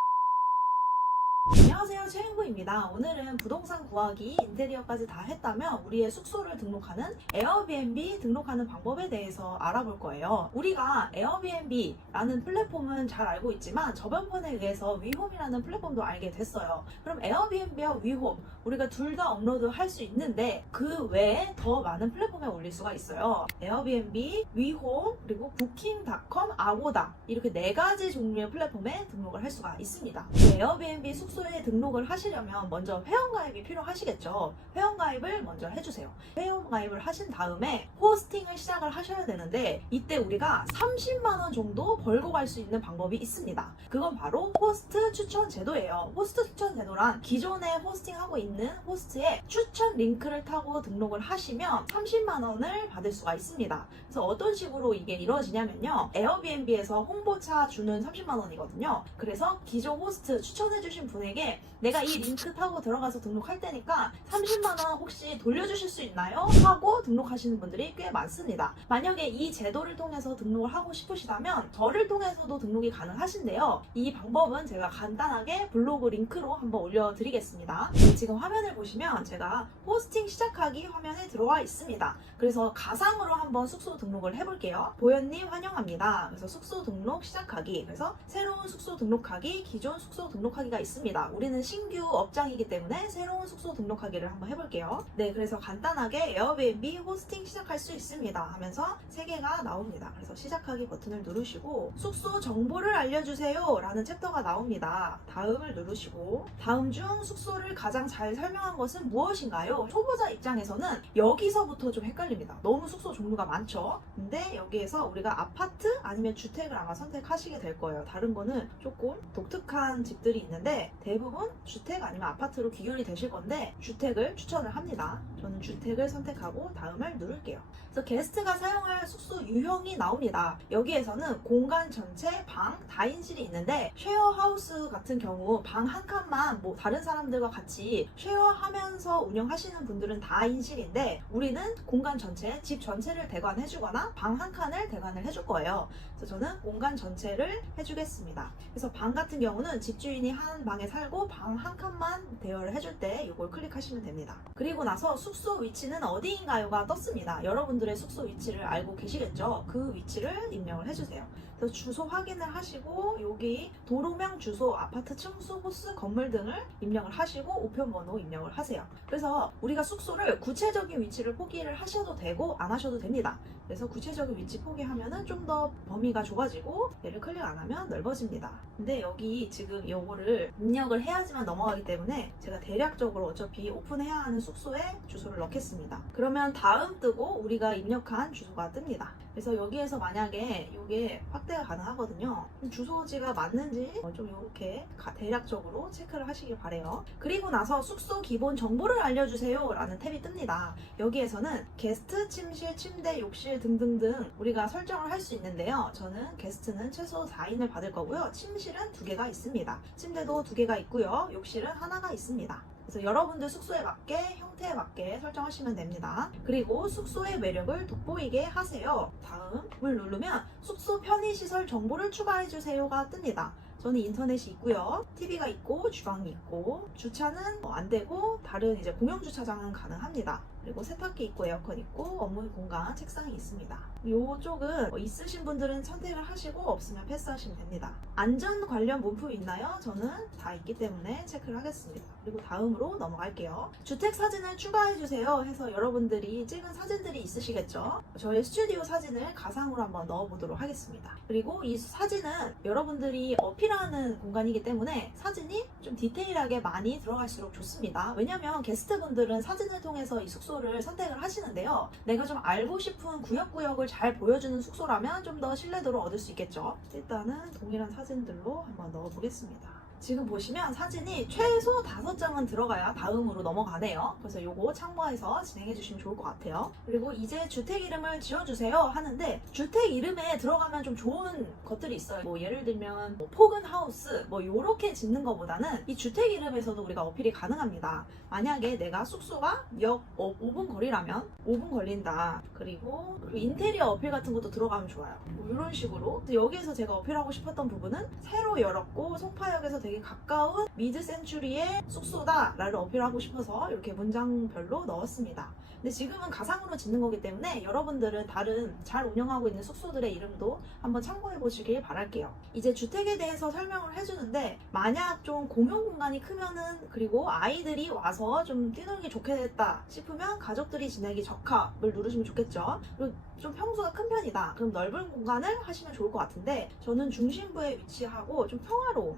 안녕하세요, 최행구입니다. 오늘은 부동산 구하기 인테리어까지 다 했다면 우리의 숙소를 등록하는 에어비앤비 등록하는 방법에 대해서 알아볼 거예요. 우리가 에어비앤비라는 플랫폼은 잘 알고 있지만 저변편에 의해서 위홈이라는 플랫폼도 알게 됐어요. 그럼 에어비앤비와 위홈 우리가 둘 다 업로드 할 수 있는데 그 외에 더 많은 플랫폼에 올릴 수가 있어요. 에어비앤비, 위홈, 그리고 부킹닷컴, 아고다 이렇게 4가지 종류의 플랫폼에 등록을 할 수가 있습니다. 에어비앤비 숙소에 등록을 하시려면 먼저 회원가입이 필요하시겠죠. 회원가입을 먼저 해주세요. 회원가입을 하신 다음에 호스팅을 시작을 하셔야 되는데 이때 우리가 30만 원 정도 벌고 갈 수 있는 방법이 있습니다. 그건 바로 호스트 추천 제도예요. 호스트 추천 제도란 기존에 호스팅하고 있는 호스트의 추천 링크를 타고 등록을 하시면 30만 원을 받을 수가 있습니다. 그래서 어떤 식으로 이게 이루어지냐면요. 에어비앤비에서 홍보차 주는 30만 원이거든요. 그래서 기존 호스트 추천해주신 분에게 내가 이 링크 타고 들어가서 등록할 테니까 30만 원 혹시 돌려주실 수 있나요? 하고 등록하시는 분들이 꽤 많습니다. 만약에 이 제도를 통해서 등록을 하고 싶으시다면 저를 통해서도 등록이 가능하신데요. 이 방법은 제가 간단하게 블로그 링크로 한번 올려드리겠습니다. 지금 화면을 보시면 제가 호스팅 시작하기 화면에 들어와 있습니다. 그래서 가상으로 한번 숙소 등록을 해볼게요. 보현님 환영합니다. 그래서 숙소 등록 시작하기. 그래서 새로운 숙소 등록하기, 기존 숙소 등록하기가 있습니다. 우리는 신규 업장이기 때문에 새로운 숙소 등록하기를 한번 해볼게요. 네, 그래서 간단하게 에어비앤비 호스팅 시작할 수 있습니다 하면서 3개가 나옵니다. 그래서 시작하기 버튼을 누르시고 숙소 정보를 알려주세요 라는 챕터가 나옵니다. 다음을 누르시고 다음 중 숙소를 가장 잘 설명한 것은 무엇인가요? 초보자 입장에서는 여기서부터 좀 헷갈립니다. 너무 숙소 종류가 많죠. 근데 여기에서 우리가 아파트 아니면 주택을 아마 선택하시게 될 거예요. 다른 거는 조금 독특한 집들이 있는데 대부분 주택 아니면 아파트로 귀결이 되실 건데 주택을 추천을 합니다. 저는 주택을 선택하고 다음을 누를게요. 그래서 게스트가 사용할 숙소 유형이 나옵니다. 여기에서는 공간 전체, 방, 다인실이 있는데 쉐어하우스 같은 경우 방 한 칸만 뭐 다른 사람들과 같이 쉐어하면서 운영하시는 분들은 다인실인데 우리는 공간 전체, 집 전체를 대관해주거나 방 한 칸을 대관을 해줄 거예요. 그래서 저는 공간 전체를 해주겠습니다. 그래서 방 같은 경우는 집주인이 한 방에 살고 방 한 칸만 대여를 해줄 때 이걸 클릭하시면 됩니다. 그리고 나서 숙소 위치는 어디인가요가 떴습니다. 여러분들의 숙소 위치를 알고 계시겠죠? 그 위치를 입력을 해주세요. 그래서 주소 확인을 하시고 여기 도로명 주소, 아파트 층수, 호수, 건물 등을 입력을 하시고 우편번호 입력을 하세요. 그래서 우리가 숙소를 구체적인 위치를 포기를 하셔도 되고 안 하셔도 됩니다. 그래서 구체적인 위치 포기하면은 좀 더 범위가 좁아지고 얘를 클릭 안 하면 넓어집니다. 근데 여기 지금 이거를 입력을 해야지만 넘어가기 때문에 제가 대략적으로 어차피 오픈해야 하는 숙소에 주소를 넣겠습니다. 그러면 다음 뜨고 우리가 입력한 주소가 뜹니다. 그래서 여기에서 만약에 이게 확대가 가능하거든요. 주소지가 맞는지 좀 이렇게 대략적으로 체크를 하시길 바래요. 그리고 나서 숙소 기본 정보를 알려주세요 라는 탭이 뜹니다. 여기에서는 게스트, 침실, 침대, 욕실 등등등 우리가 설정을 할 수 있는데요. 저는 게스트는 최소 4인을 받을 거고요. 침실은 2개가 있습니다. 침대도 2개가 있고요. 욕실은 하나가 있습니다. 그래서 여러분들 숙소에 맞게 형태에 맞게 설정하시면 됩니다. 그리고 숙소의 매력을 돋보이게 하세요. 다음을 누르면 숙소 편의시설 정보를 추가해주세요가 뜹니다. 저는 인터넷이 있고요. TV가 있고 주방이 있고 주차는 안 되고 다른 이제 공용 주차장은 가능합니다. 그리고 세탁기 있고 에어컨 있고 업무 공간 책상이 있습니다. 이쪽은 있으신 분들은 선택을 하시고 없으면 패스하시면 됩니다. 안전 관련 문품 있나요? 저는 다 있기 때문에 체크를 하겠습니다. 그리고 다음으로 넘어갈게요. 주택 사진을 추가해주세요 해서 여러분들이 찍은 사진들이 있으시겠죠? 저의 스튜디오 사진을 가상으로 한번 넣어보도록 하겠습니다. 그리고 이 사진은 여러분들이 어필하는 공간이기 때문에 사진이 좀 디테일하게 많이 들어갈수록 좋습니다. 왜냐면 게스트분들은 사진을 통해서 이 숙소를 선택을 하시는데요. 내가 좀 알고 싶은 구역구역을 잘 보여주는 숙소라면 좀 더 신뢰도를 얻을 수 있겠죠. 일단은 동일한 사진들로 한번 넣어보겠습니다. 지금 보시면 사진이 최소 5장은 들어가야 다음으로 넘어가네요. 그래서 요거 참고해서 진행해 주시면 좋을 것 같아요. 그리고 이제 주택 이름을 지어주세요 하는데 주택 이름에 들어가면 좀 좋은 것들이 있어요. 뭐 예를 들면 포근하우스 뭐 요렇게 짓는 것보다는 이 주택 이름에서도 우리가 어필이 가능합니다. 만약에 내가 숙소가 역 5분 거리라면 5분 걸린다. 그리고 인테리어 어필 같은 것도 들어가면 좋아요. 뭐 이런 식으로 여기에서 제가 어필하고 싶었던 부분은 새로 열었고 송파역에서 되게 가까운 미드 센추리의 숙소다 라를 어필하고 싶어서 이렇게 문장별로 넣었습니다. 근데 지금은 가상으로 짓는 거기 때문에 여러분들은 다른 잘 운영하고 있는 숙소들의 이름도 한번 참고해 보시길 바랄게요. 이제 주택에 대해서 설명을 해주는데 만약 좀 공용 공간이 크면은 그리고 아이들이 와서 좀 뛰놀기 좋게 됐다 싶으면 가족들이 지내기 적합을 누르시면 좋겠죠. 그리고 좀 평수가 큰 편이다. 그럼 넓은 공간을 하시면 좋을 것 같은데 저는 중심부에 위치하고 좀 평화로운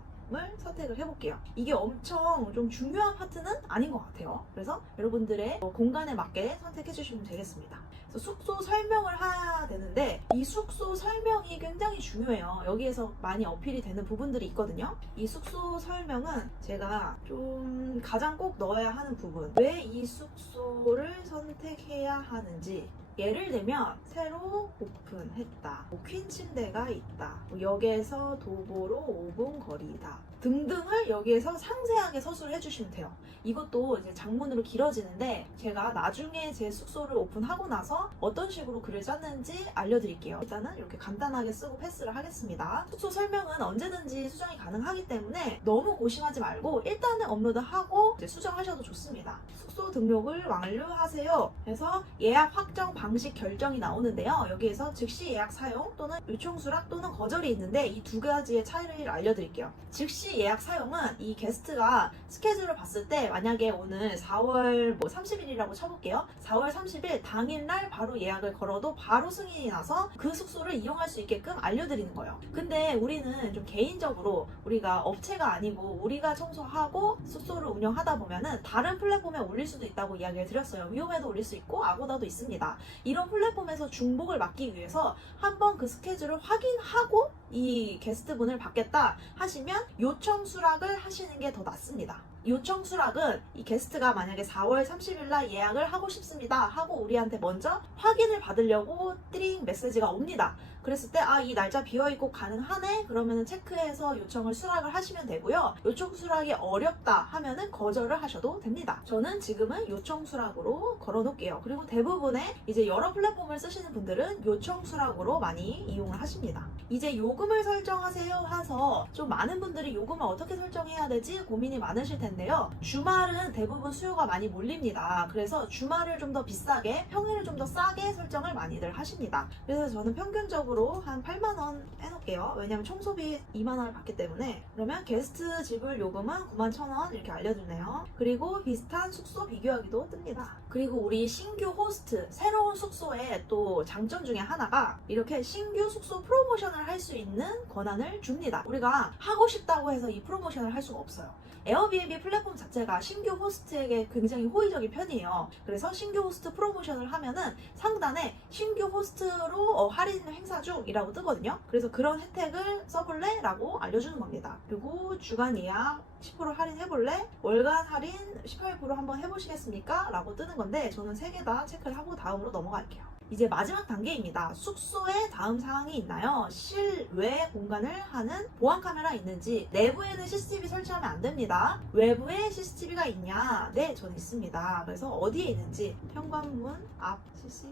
선택을 해볼게요. 이게 엄청 좀 중요한 파트는 아닌 것 같아요. 그래서 여러분들의 공간에 맞게 선택해 주시면 되겠습니다. 그래서 숙소 설명을 해야 되는데 이 숙소 설명이 굉장히 중요해요. 여기에서 많이 어필이 되는 부분들이 있거든요. 이 숙소 설명은 제가 좀 가장 꼭 넣어야 하는 부분, 왜 이 숙소를 선택해야 하는지, 예를 들면 새로 오픈했다, 퀸 침대가 있다, 역에서 도보로 5분 거리다 등등을 여기에서 상세하게 서술을 해주시면 돼요. 이것도 이제 장문으로 길어지는데 제가 나중에 제 숙소를 오픈하고 나서 어떤 식으로 글을 짰는지 알려드릴게요. 일단은 이렇게 간단하게 쓰고 패스를 하겠습니다. 숙소 설명은 언제든지 수정이 가능하기 때문에 너무 고심하지 말고 일단은 업로드하고 이제 수정하셔도 좋습니다. 숙소 등록을 완료하세요. 그래서 예약 확정 방식 결정이 나오는데요. 여기에서 즉시 예약 사용 또는 요청 수락 또는 거절이 있는데 이 두 가지의 차이를 알려드릴게요. 즉시 예약 사용은 이 게스트가 스케줄을 봤을 때 만약에 오늘 4월 30일이라고 쳐볼게요. 4월 30일 당일날 바로 예약을 걸어도 바로 승인이 나서 그 숙소를 이용할 수 있게끔 알려드리는 거예요. 근데 우리는 좀 개인적으로 우리가 업체가 아니고 우리가 청소하고 숙소를 운영하다 보면은 다른 플랫폼에 올릴 수도 있다고 이야기를 드렸어요. 위홈에도 올릴 수 있고 아고다도 있습니다. 이런 플랫폼에서 중복을 막기 위해서 한번 그 스케줄을 확인하고 이 게스트분을 받겠다 하시면 요청 수락을 하시는 게 더 낫습니다. 요청 수락은 이 게스트가 만약에 4월 30일 날 예약을 하고 싶습니다 하고 우리한테 먼저 확인을 받으려고 띠링 메시지가 옵니다. 그랬을 때 이 날짜 비어있고 가능하네? 그러면은 체크해서 요청을 수락을 하시면 되고요. 요청 수락이 어렵다 하면은 거절을 하셔도 됩니다. 저는 지금은 요청 수락으로 걸어 놓을게요. 그리고 대부분의 이제 여러 플랫폼을 쓰시는 분들은 요청 수락으로 많이 이용을 하십니다. 이제 요금을 설정하세요 해서 좀 많은 분들이 요금을 어떻게 설정해야 되지 고민이 많으실 텐데요. 주말은 대부분 수요가 많이 몰립니다. 그래서 주말을 좀 더 비싸게, 평일을 좀 더 싸게 설정을 많이들 하십니다. 그래서 저는 평균적으로 한 8만원 해놓을게요. 왜냐면 청소비 2만원을 받기 때문에. 그러면 게스트 지불 요금은 91,000원 이렇게 알려주네요. 그리고 비슷한 숙소 비교하기도 뜹니다. 그리고 우리 신규 호스트, 새로운 숙소의 또 장점 중에 하나가 이렇게 신규 숙소 프로모션을 할 수 있는 권한을 줍니다. 우리가 하고 싶다고 해서 이 프로모션을 할 수가 없어요. 에어비앤비 플랫폼 자체가 신규 호스트에게 굉장히 호의적인 편이에요. 그래서 신규 호스트 프로모션을 하면은 상단에 신규 호스트로 할인 행사 중이라고 뜨거든요. 그래서 그런 혜택을 써볼래? 라고 알려주는 겁니다. 그리고 주간 예약 10% 할인해볼래? 월간 할인 18% 한번 해보시겠습니까? 라고 뜨는 건데 저는 3개 다 체크를 하고 다음으로 넘어갈게요. 이제 마지막 단계입니다. 숙소에 다음 사항이 있나요? 실외 공간을 하는 보안 카메라 있는지, 내부에는 CCTV 설치하면 안 됩니다. 외부에 CCTV가 있냐? 네, 저는 있습니다. 그래서 어디에 있는지 현관문 앞 CC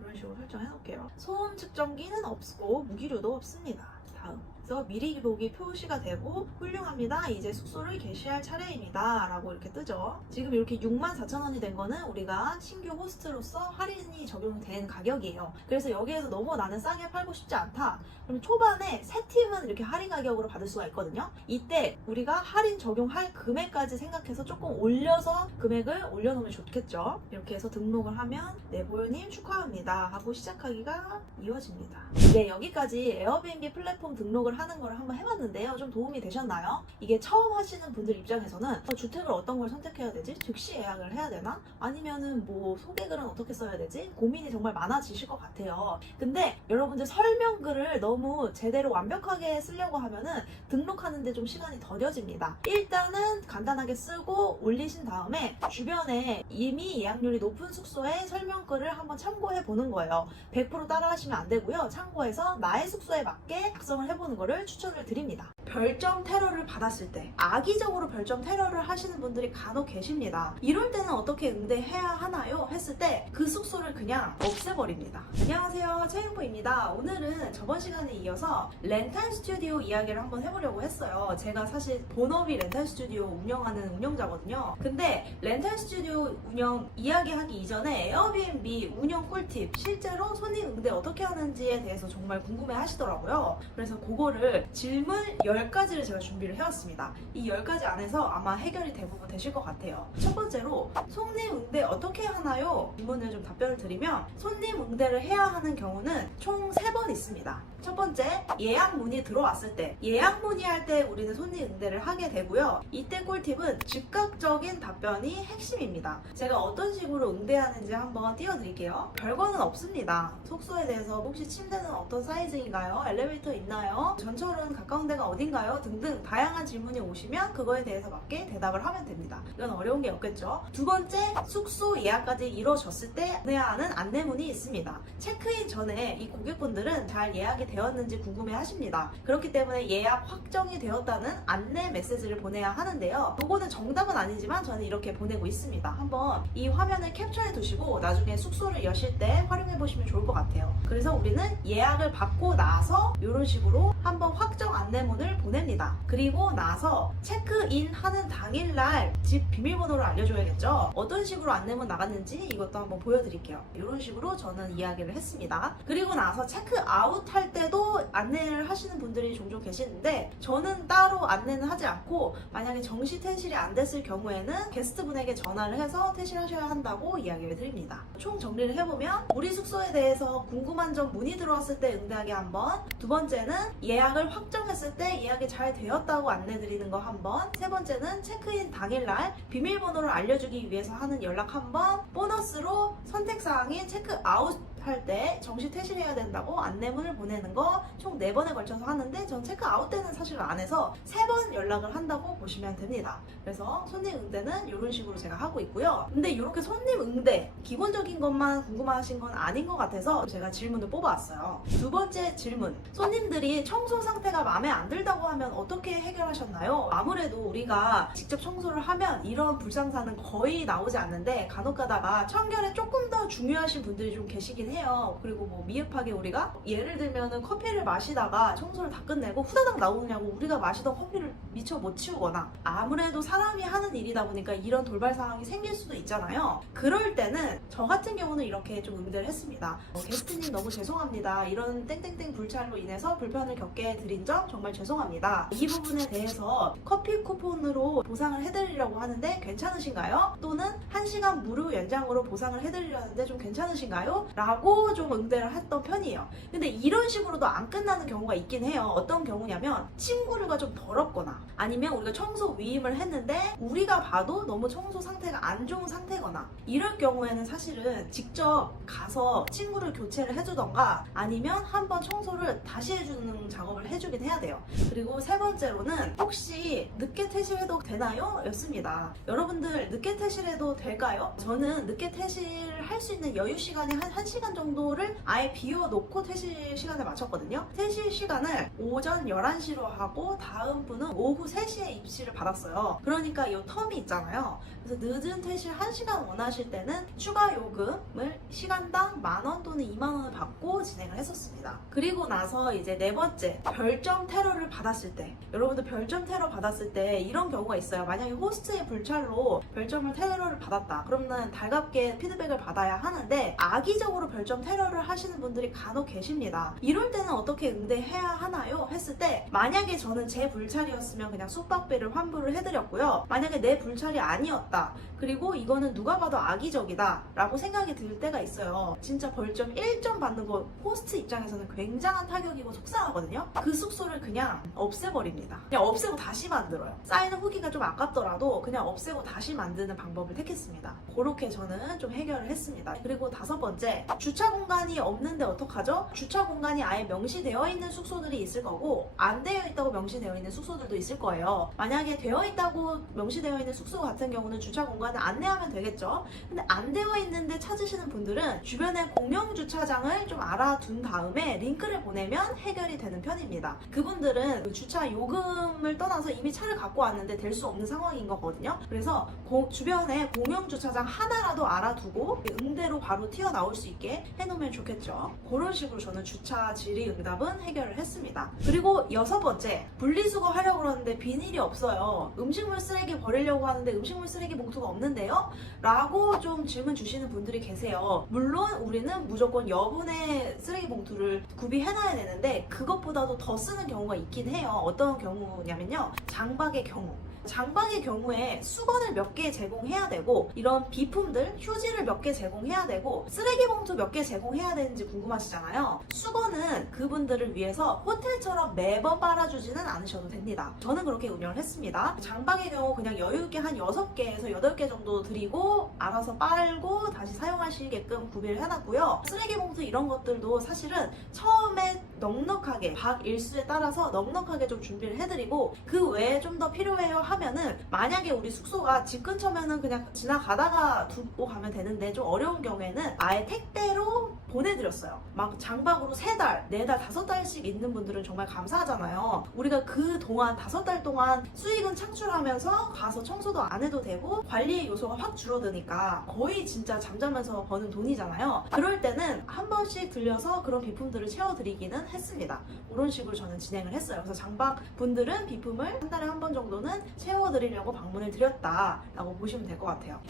이런 식으로 설정해 놓을게요. 소음 측정기는 없고 무기류도 없습니다. 다음. 그래서 미리 보기 표시가 되고 훌륭합니다. 이제 숙소를 개시할 차례입니다. 라고 이렇게 뜨죠. 지금 이렇게 64,000원이 된 거는 우리가 신규 호스트로서 할인이 적용된 가격이에요. 그래서 여기에서 너무 나는 싸게 팔고 싶지 않다. 그럼 초반에 새 팀은 이렇게 할인 가격으로 받을 수가 있거든요. 이때 우리가 할인 적용할 금액까지 생각해서 조금 올려서 금액을 올려놓으면 좋겠죠. 이렇게 해서 등록을 하면 보현님 축하합니다 하고 시작하기가 이어집니다. 네, 여기까지 에어비앤비 플랫폼 등록을 하는 걸 한번 해봤는데요. 좀 도움이 되셨나요? 이게 처음 하시는 분들 입장에서는 주택을 어떤 걸 선택해야 되지? 즉시 예약을 해야 되나? 아니면은 뭐 소개글은 어떻게 써야 되지? 고민이 정말 많아지실 것 같아요. 근데 여러분들 설명글을 너무 제대로 완벽하게 쓰려고 하면은 등록하는데 좀 시간이 더뎌집니다. 일단은 간단하게 쓰고 올리신 다음에 주변에 이미 예약률이 높은 숙소의 설명글을 한번 참고해 보는 거예요. 100% 따라 하시면 안 되고요. 참고해서 나의 숙소에 맞게 작성을 해보는 거를 추천을 드립니다. 별점 테러를 받았을 때, 악의적으로 별점 테러를 하시는 분들이 간혹 계십니다. 이럴 때는 어떻게 응대해야 하나요? 했을 때 그 숙소를 그냥 없애버립니다. 안녕하세요, 최윤부입니다. 오늘은 저번 시간에 이어서 렌탈 스튜디오 이야기를 한번 해보려고 했어요. 제가 사실 본업이 렌탈 스튜디오 운영하는 운영자거든요. 근데 렌탈 스튜디오 운영 이야기하기 이전에 에어비앤비 운영 꿀팁, 실제로 손님 응대 어떻게 하는지에 대해서 정말 궁금해 하시더라고요. 그래서 그래서 그거를 질문 10가지를 제가 준비를 해왔습니다. 이 10가지 안에서 아마 해결이 대부분 되실 것 같아요. 첫 번째로 손님 응대 어떻게 하나요? 질문을 좀 답변을 드리면 손님 응대를 해야 하는 경우는 총 3번 있습니다. 첫 번째, 예약 문의 들어왔을 때 예약 문의할 때 우리는 손님 응대를 하게 되고요. 이때 꿀팁은 즉각적인 답변이 핵심입니다. 제가 어떤 식으로 응대하는지 한번 띄워드릴게요. 별거는 없습니다. 숙소에 대해서 혹시 침대는 어떤 사이즈인가요? 엘리베이터 있나요? 전철은 가까운 데가 어딘가요? 등등 다양한 질문이 오시면 그거에 대해서 맞게 대답을 하면 됩니다. 이건 어려운 게 없겠죠. 두 번째, 숙소 예약까지 이루어졌을 때 해야 하는 안내문이 있습니다. 체크인 전에 이 고객분들은 잘 예약이 되었는지 궁금해 하십니다. 그렇기 때문에 예약 확정이 되었다는 안내 메시지를 보내야 하는데요. 요거는 정답은 아니지만 저는 이렇게 보내고 있습니다. 한번 이 화면을 캡처해 두시고 나중에 숙소를 여실 때 활용해 보시면 좋을 것 같아요. 그래서 우리는 예약을 받고 나서 이런 식으로 한번 확정 안내문을 보냅니다. 그리고 나서 체크인 하는 당일날 집 비밀번호를 알려줘야겠죠. 어떤 식으로 안내문 나갔는지 이것도 한번 보여드릴게요. 이런 식으로 저는 이야기를 했습니다. 그리고 나서 체크아웃 할 때도 안내를 하시는 분들이 종종 계시는데 저는 따로 안내는 하지 않고 만약에 정시 퇴실이 안 됐을 경우에는 게스트분에게 전화를 해서 퇴실하셔야 한다고 이야기를 드립니다. 총 정리를 해보면 우리 숙소에 대해서 궁금한 점 문의 들어왔을 때 응대하기 한번, 두 번째는 예약을 확정했을 때 예약이 잘 되었다고 안내드리는 거 한번, 세 번째는 체크인 당일날 비밀번호를 알려주기 위해서 하는 연락 한번, 보너스로 선택사항인 체크아웃 할 때 정시 퇴실해야 된다고 안내문을 보내는 거 총 4번에 걸쳐서 하는데 전 체크아웃 때는 사실 안 해서 3번 연락을 한다고 보시면 됩니다. 그래서 손님 응대는 이런 식으로 제가 하고 있고요. 근데 이렇게 손님 응대 기본적인 것만 궁금하신 건 아닌 것 같아서 제가 질문을 뽑아왔어요. 두 번째 질문, 손님들이 청소 상태가 마음에 안 들다고 하면 어떻게 해결하셨나요? 아무래도 우리가 직접 청소를 하면 이런 불상사는 거의 나오지 않는데 간혹 가다가 청결에 조금 더 중요하신 분들이 좀 계시긴 해요. 그리고 뭐 미흡하게 우리가 예를 들면은 커피를 마시다가 청소를 다 끝내고 후다닥 나오느냐고 우리가 마시던 커피를 미처 못 치우거나, 아무래도 사람이 하는 일이다 보니까 이런 돌발 상황이 생길 수도 있잖아요. 그럴 때는 저 같은 경우는 이렇게 좀 응대를 했습니다. 게스트님 너무 죄송합니다. 이런 땡땡땡 불찰로 인해서 불편을 겪게 드린 점 정말 죄송합니다. 이 부분에 대해서 커피 쿠폰으로 보상을 해드리려고 하는데 괜찮으신가요? 또는 1시간 무료 연장으로 보상을 해드리려는데 좀 괜찮으신가요? 라고 좀 응대를 했던 편이에요. 근데 이런 식으로도 안 끝나는 경우가 있긴 해요. 어떤 경우냐면 침구류가 좀 더럽거나 아니면 우리가 청소 위임을 했는데 우리가 봐도 너무 청소 상태가 안 좋은 상태거나, 이럴 경우에는 사실은 직접 가서 침구를 교체를 해주던가 아니면 한번 청소를 다시 해주는 작업을 해주긴 해야 돼요. 그리고 세 번째로는 혹시 늦게 퇴실해도 되나요? 였습니다. 여러분들 늦게 퇴실해도 될까요? 저는 늦게 퇴실할 수 있는 여유 시간이 한 1시간 정도를 아예 비워놓고 퇴실 시간을 맞췄거든요. 퇴실 시간을 오전 11시로 하고 다음 분은 오후 3시에 입시를 받았어요. 그러니까 이 텀이 있잖아요. 그래서 늦은 퇴실 1시간 원하실 때는 추가 요금을 시간당 10,000원 또는 20,000원을 받고 진행을 했었습니다. 그리고 나서 이제 네 번째, 별점 테러를 받았을 때, 여러분들 별점 테러 받았을 때 이런 경우가 있어요. 만약에 호스트의 불찰로 별점을 테러를 받았다 그러면 달갑게 피드백을 받아야 하는데 악의적으로 별점 테러를 하시는 분들이 간혹 계십니다. 이럴 때는 어떻게 응대해야 하나요? 했을 때, 만약에 저는 제 불찰이었으면 그냥 숙박비를 환불을 해드렸고요. 만약에 내 불찰이 아니었다, 그리고 이거는 누가 봐도 악의적이다 라고 생각이 들 때가 있어요. 진짜 벌점 1점 받는 거 호스트 입장에서는 굉장한 타격이고 속상하거든요. 그 숙소를 그냥 없애버립니다. 그냥 없애고 다시 만들어요. 쌓이는 후기가 좀 아깝더라도 그냥 없애고 다시 만드는 방법을 택했습니다. 그렇게 저는 좀 해결을 했습니다. 그리고 5번째, 주차 공간이 없는데 어떡하죠? 주차 공간이 아예 명시되어 있는 숙소들이 있을 거고 안 되어 있다고 명시되어 있는 숙소들도 있을 거예요. 만약에 되어 있다고 명시되어 있는 숙소 같은 경우는 주차 공간을 안내하면 되겠죠. 근데 안 되어 있는데 찾으시는 분들은 주변에 공영 주차장을 좀 알아둔 다음에 링크를 보내면 해결이 되는 편입니다. 그분들은 주차 요금을 떠나서 이미 차를 갖고 왔는데 될 수 없는 상황인 거거든요. 그래서 주변에 공영 주차장 하나라도 알아두고 응대로 바로 튀어나올 수 있게 이렇게 해놓으면 좋겠죠. 그런 식으로 저는 주차 질의응답은 해결을 했습니다. 그리고 6번째, 분리수거 하려고 그러는데 비닐이 없어요. 음식물 쓰레기 버리려고 하는데 음식물 쓰레기 봉투가 없는데요? 라고 좀 질문 주시는 분들이 계세요. 물론 우리는 무조건 여분의 쓰레기 봉투를 구비해놔야 되는데 그것보다도 더 쓰는 경우가 있긴 해요. 어떤 경우냐면요, 장박의 경우. 장박의 경우에 수건을 몇 개 제공해야 되고, 이런 비품들, 휴지를 몇 개 제공해야 되고, 쓰레기 봉투 몇 개 제공해야 되는지 궁금하시잖아요. 수건은 그분들을 위해서 호텔처럼 매번 빨아주지는 않으셔도 됩니다. 저는 그렇게 운영을 했습니다. 장박의 경우 그냥 여유있게 한 6개에서 8개 정도 드리고 알아서 빨고 다시 사용하시게끔 구비를 해놨고요. 쓰레기 봉투 이런 것들도 사실은 처음에 넉넉하게 박 일수에 따라서 넉넉하게 좀 준비를 해드리고, 그 외에 좀 더 필요해요 하면은, 만약에 우리 숙소가 집 근처면은 그냥 지나가다가 두고 가면 되는데 좀 어려운 경우에는 아예 택배로 보내드렸어요. 막 장박으로 3달, 4달, 5달씩 있는 분들은 정말 감사하잖아요. 우리가 그 동안 5달 동안 수익은 창출하면서 가서 청소도 안 해도 되고 관리의 요소가 확 줄어드니까 거의 진짜 잠자면서 버는 돈이잖아요. 그럴 때는 한 번씩 들려서 그런 비품들을 채워드리기는 했습니다. 그런 식으로 저는 진행을 했어요. 그래서 장박 분들은 비품을 한 달에 한 번 정도는 채워드리려고 방문을 드렸다라고 보시면 될 것 같아요.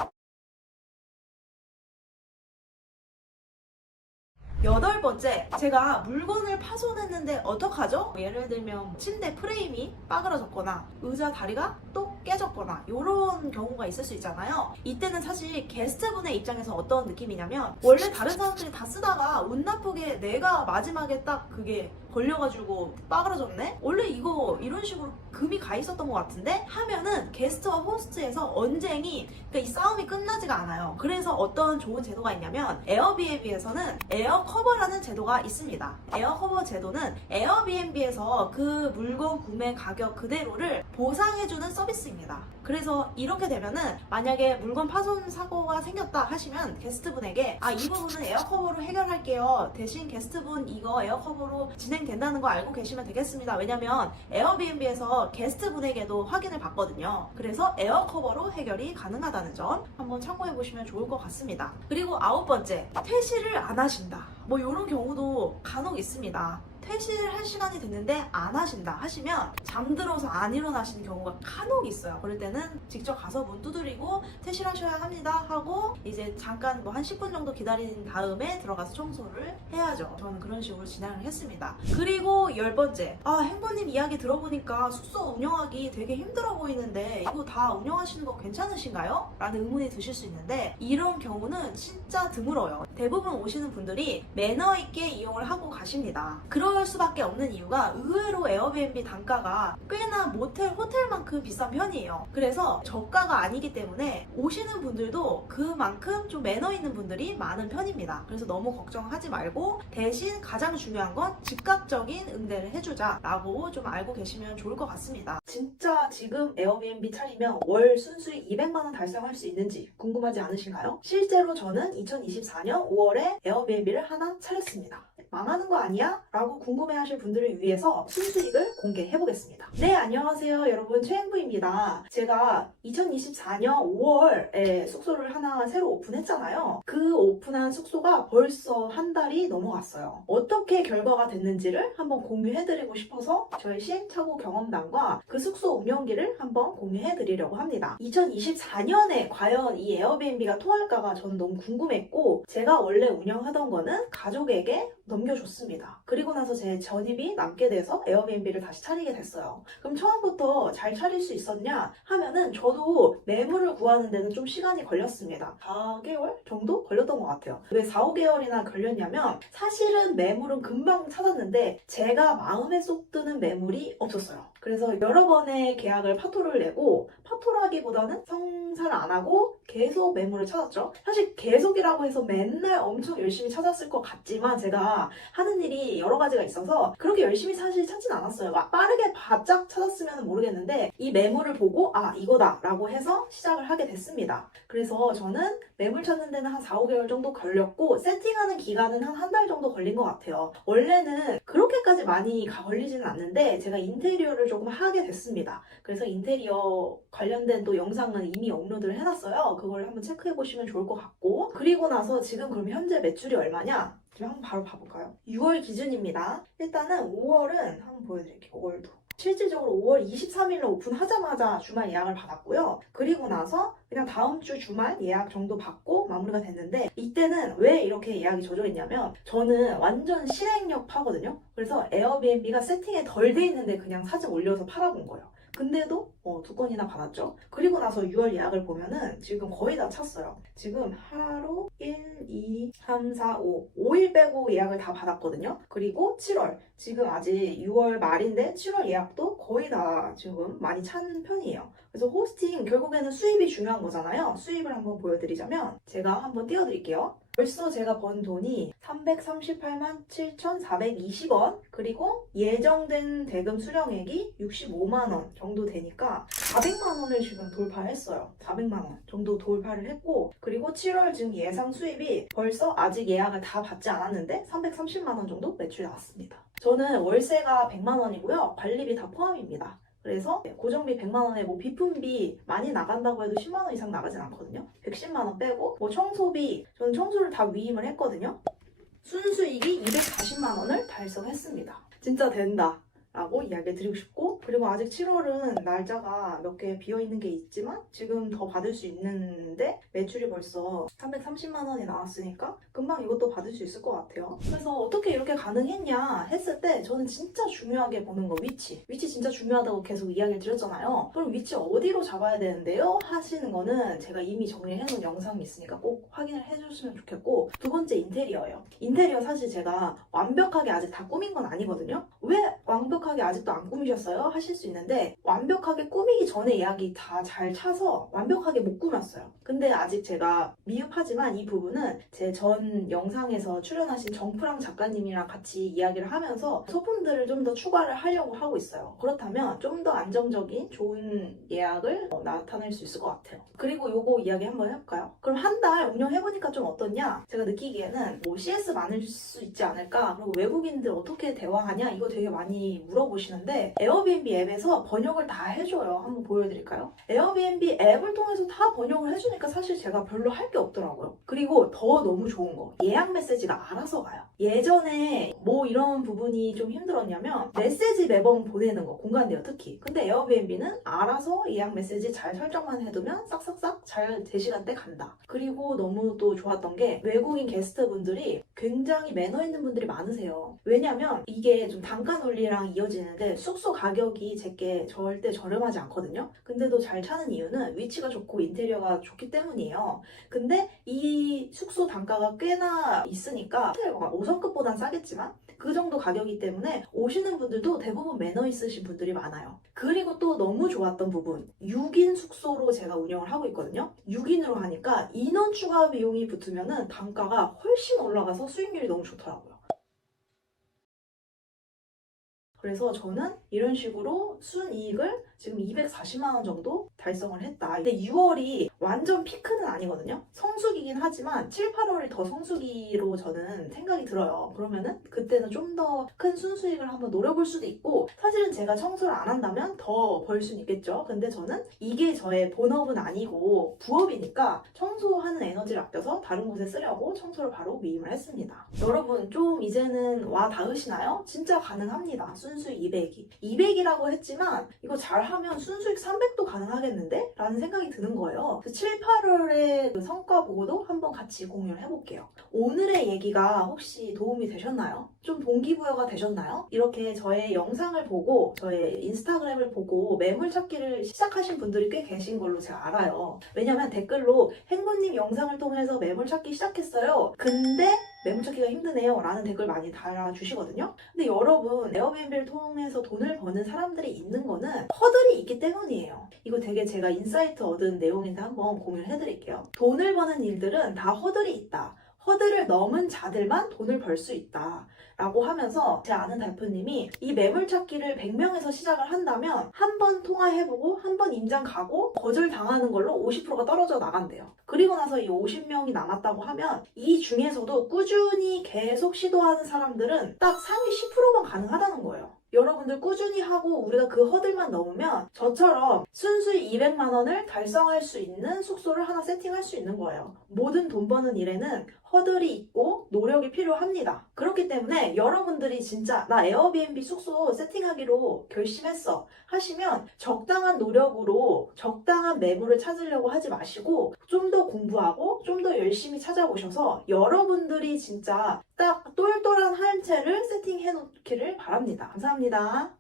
8번째, 제가 물건을 파손했는데 어떡하죠? 예를 들면 침대 프레임이 빠그러졌거나 의자 다리가 또 깨졌거나 이런 경우가 있을 수 있잖아요. 이때는 사실 게스트분의 입장에서 어떤 느낌이냐면, 원래 다른 사람들이 다 쓰다가 운 나쁘게 내가 마지막에 딱 그게 걸려가지고 빠그러졌네? 원래 이거 이런 식으로 금이 가 있었던 것 같은데? 하면은 게스트와 호스트에서 언쟁이, 그러니까 이 싸움이 끝나지가 않아요. 그래서 어떤 좋은 제도가 있냐면, 에어비앤비에서는 에어 커버라는 제도가 있습니다. 에어 커버 제도는 에어비앤비에서 그 물건 구매 가격 그대로를 보상해주는 서비스입니다. 그래서 이렇게 되면은 만약에 물건 파손 사고가 생겼다 하시면 게스트분에게 이 부분은 에어커버로 해결할게요. 대신 게스트분 이거 에어커버로 진행된다는 거 알고 계시면 되겠습니다. 왜냐면 에어비앤비에서 게스트분에게도 확인을 받거든요. 그래서 에어커버로 해결이 가능하다는 점 한번 참고해 보시면 좋을 것 같습니다. 그리고 9번째, 퇴실을 안 하신다. 뭐 이런 경우도 간혹 있습니다. 퇴실할 시간이 됐는데 안 하신다 하시면 잠들어서 안 일어나시는 경우가 간혹 있어요. 그럴 때는 직접 가서 문 두드리고 퇴실하셔야 합니다 하고 이제 잠깐 뭐 한 10분 정도 기다린 다음에 들어가서 청소를 해야죠. 저는 그런 식으로 진행을 했습니다. 그리고 10번째, 행보님 이야기 들어보니까 숙소 운영하기 되게 힘들어 보이는데 이거 다 운영하시는 거 괜찮으신가요? 라는 의문이 드실 수 있는데, 이런 경우는 진짜 드물어요. 대부분 오시는 분들이 매너 있게 이용을 하고 가십니다. 그럴 수밖에 없는 이유가 의외로 에어비앤비 단가가 꽤나 모텔, 호텔만큼 비싼 편이에요. 그래서 저가가 아니기 때문에 오시는 분들도 그만큼 좀 매너 있는 분들이 많은 편입니다. 그래서 너무 걱정하지 말고, 대신 가장 중요한 건 즉각적인 응대를 해주자 라고 좀 알고 계시면 좋을 것 같습니다. 진짜 지금 에어비앤비 차리면 월 순수익 200만원 달성할 수 있는지 궁금하지 않으신가요? 실제로 저는 2024년 5월에 에어비앤비를 하나 차렸습니다. 망하는 거 아니야? 라고 궁금해하실 분들을 위해서 순수익을 공개해보겠습니다. 네, 안녕하세요 여러분, 최행부입니다. 제가 2024년 5월에 숙소를 하나 새로 오픈했잖아요. 그 오픈한 숙소가 벌써 한 달이 넘어갔어요. 어떻게 결과가 됐는지를 한번 공유해드리고 싶어서 저희 시행착오 경험담과 그 숙소 운영기를 한번 공유해드리려고 합니다. 2024년에 과연 이 에어비앤비가 통할까가 저는 너무 궁금했고, 제가 원래 운영하던 거는 가족에게 넘겨줬습니다. 그리고 나서 제 전입이 남게 돼서 에어비앤비를 다시 차리게 됐어요. 그럼 처음부터 잘 차릴 수 있었냐 하면은, 저도 매물을 구하는 데는 좀 시간이 걸렸습니다. 4개월 정도 걸렸던 것 같아요. 왜 4, 5개월이나 걸렸냐면, 사실은 매물은 금방 찾았는데 제가 마음에 쏙 드는 매물이 없었어요. 그래서 여러 번의 계약을 파토를 내고, 파토라기보다는 성사를 안 하고 계속 매물을 찾았죠. 사실 계속이라고 해서 맨날 엄청 열심히 찾았을 것 같지만, 제가 제가 하는 일이 여러 가지가 있어서 그렇게 열심히 사실 찾진 않았어요. 막 빠르게 바짝 찾았으면 모르겠는데 이 매물을 보고 이거다 라고 해서 시작을 하게 됐습니다. 그래서 저는 매물 찾는 데는 한 4, 5개월 정도 걸렸고 세팅하는 기간은 한 달 정도 걸린 것 같아요. 원래는 그렇게까지 많이 걸리지는 않는데 제가 인테리어를 조금 하게 됐습니다. 그래서 인테리어 관련된 또 영상은 이미 업로드를 해놨어요. 그걸 한번 체크해 보시면 좋을 것 같고, 그리고 나서 지금 그럼 현재 매출이 얼마냐? 지금 한번 바로 봐볼까요? 6월 기준입니다. 일단은 5월은 한번 보여드릴게요. 5월도. 실질적으로 5월 23일로 오픈하자마자 주말 예약을 받았고요. 그리고 나서 그냥 다음 주 주말 예약 정도 받고 마무리가 됐는데, 이때는 왜 이렇게 예약이 저조했냐면 저는 완전 실행력 파거든요. 그래서 에어비앤비가 세팅에 덜 돼 있는데 그냥 사진 올려서 팔아본 거예요. 근데도 2건이나 받았죠. 그리고 나서 6월 예약을 보면은 지금 거의 다 찼어요. 지금 하루 1, 2, 3, 4, 5일 빼고 예약을 다 받았거든요. 그리고 7월, 지금 아직 6월 말인데 7월 예약도 거의 다 지금 많이 찬 편이에요. 그래서 호스팅, 결국에는 수입이 중요한 거잖아요. 수입을 한번 보여드리자면 제가 한번 띄워드릴게요. 벌써 제가 번 돈이 338만 7,420원, 그리고 예정된 대금 수령액이 65만 원 정도 되니까 400만 원을 지금 돌파했어요. 400만 원 정도 돌파를 했고, 그리고 7월 지금 예상 수입이 벌써 아직 예약을 다 받지 않았는데 330만 원 정도 매출이 나왔습니다. 저는 월세가 100만 원이고요. 관리비 다 포함입니다. 그래서 고정비 100만 원에 비품비 많이 나간다고 해도 10만 원 이상 나가진 않거든요. 110만 원 빼고 청소비, 저는 청소를 다 위임을 했거든요. 순수익이 240만 원을 달성했습니다. 진짜 된다 라고 이야기를 드리고 싶고, 그리고 아직 7월은 날짜가 몇 개 비어있는 게 있지만 지금 더 받을 수 있는데 매출이 벌써 330만 원이 나왔으니까 금방 이것도 받을 수 있을 것 같아요. 그래서 어떻게 이렇게 가능했냐 했을 때 저는 진짜 중요하게 보는 거 위치 진짜 중요하다고 계속 이야기를 드렸잖아요. 그럼 위치 어디로 잡아야 되는데요? 하시는 거는 제가 이미 정리해놓은 영상이 있으니까 꼭 확인을 해주시면 좋겠고, 두 번째 인테리어예요. 인테리어 사실 제가 완벽하게 아직 다 꾸민 건 아니거든요. 왜 완벽하게 아직도 안 꾸미셨어요? 하실 수 있는데, 완벽하게 꾸미기 전에 예약이 다 잘 차서 완벽하게 못 꾸몄어요. 근데 아직 제가 미흡하지만 이 부분은 제 전 영상에서 출연하신 정프랑 작가님이랑 같이 이야기를 하면서 소품들을 좀 더 추가를 하려고 하고 있어요. 그렇다면 좀 더 안정적인 좋은 예약을 나타낼 수 있을 것 같아요. 그리고 요거 이야기 한번 해볼까요? 그럼 한 달 운영해보니까 좀 어떻냐? 제가 느끼기에는 CS 많을 수 있지 않을까? 그리고 외국인들 어떻게 대화하냐? 이거 되게 많이 물어보시는데, 에어비앤비 앱에서 번역을 다 해줘요. 한번 보여드릴까요? 에어비앤비 앱을 통해서 다 번역을 해주니까 사실 제가 별로 할 게 없더라고요. 그리고 더 너무 좋은 거, 예약 메시지가 알아서 가요. 예전에 뭐 이런 부분이 좀 힘들었냐면 메시지 매번 보내는 거, 공간대요 특히. 근데 에어비앤비는 알아서 예약 메시지 잘 설정만 해두면 싹싹싹 잘 제 시간대 간다. 그리고 너무 또 좋았던 게 외국인 게스트분들이 굉장히 매너 있는 분들이 많으세요. 왜냐면 이게 좀 단가 논리랑 이어지는데 숙소 가격이 제게 절대 저렴하지 않거든요. 근데도 잘 차는 이유는 위치가 좋고 인테리어가 좋기 때문이에요. 근데 이 숙소 단가가 꽤나 있으니까 호텔 5성급보단 싸겠지만 그 정도 가격이기 때문에 오시는 분들도 대부분 매너 있으신 분들이 많아요. 그리고 또 너무 좋았던 부분, 6인 숙소로 제가 운영을 하고 있거든요. 6인으로 하니까 인원 추가 비용이 붙으면은 단가가 훨씬 올라가서 수익률이 너무 좋더라고요. 그래서 저는 이런 식으로 순이익을 지금 240만 원 정도 달성을 했다. 근데 6월이 완전 피크는 아니거든요. 성수기긴 하지만 7, 8월이 더 성수기로 저는 생각이 들어요. 그러면은 그때는 좀 더 큰 순수익을 한번 노려볼 수도 있고, 사실은 제가 청소를 안 한다면 더 벌 수는 있겠죠. 근데 저는 이게 저의 본업은 아니고 부업이니까 청소하는 에너지를 아껴서 다른 곳에 쓰려고 청소를 바로 위임을 했습니다. 여러분 좀 이제는 와 닿으시나요? 진짜 가능합니다. 순수익 200이라고 했지만 이거 잘하면 순수익 300도 가능하겠는데? 라는 생각이 드는 거예요. 7, 8월의 그 성과 보고도 한번 같이 공유를 해볼게요. 오늘의 얘기가 혹시 도움이 되셨나요? 좀 동기부여가 되셨나요? 이렇게 저의 영상을 보고 저의 인스타그램을 보고 매물 찾기를 시작하신 분들이 꽤 계신 걸로 제가 알아요. 왜냐면 댓글로 행보님 영상을 통해서 매물 찾기 시작했어요. 근데 매물 찾기가 힘드네요 라는 댓글 많이 달아주시거든요. 근데 여러분, 에어비앤비를 통해서 돈을 버는 사람들이 있는 거는 허들이 있기 때문이에요. 이거 되게 제가 인사이트 얻은 내용인데 한번 공유를 해드릴게요. 돈을 버는 일들은 다 허들이 있다. 허들을 넘은 자들만 돈을 벌 수 있다 라고 하면서 제 아는 대표님이 이 매물 찾기를 100명에서 시작을 한다면 한 번 통화해보고 한 번 임장 가고 거절당하는 걸로 50%가 떨어져 나간대요. 그리고 나서 이 50명이 남았다고 하면 이 중에서도 꾸준히 계속 시도하는 사람들은 딱 상위 10%만 가능하다는 거예요. 여러분들 꾸준히 하고 우리가 그 허들만 넘으면 저처럼 순수익 200만 원을 달성할 수 있는 숙소를 하나 세팅할 수 있는 거예요. 모든 돈 버는 일에는 허들이 있고 노력이 필요합니다. 그렇기 때문에 여러분들이 진짜 나 에어비앤비 숙소 세팅하기로 결심했어 하시면 적당한 노력으로 적당한 매물을 찾으려고 하지 마시고 좀 더 공부하고 좀 더 열심히 찾아보셔서 여러분들이 진짜 딱 똘똘한 한 채를 세팅해 놓기를 바랍니다. 감사합니다.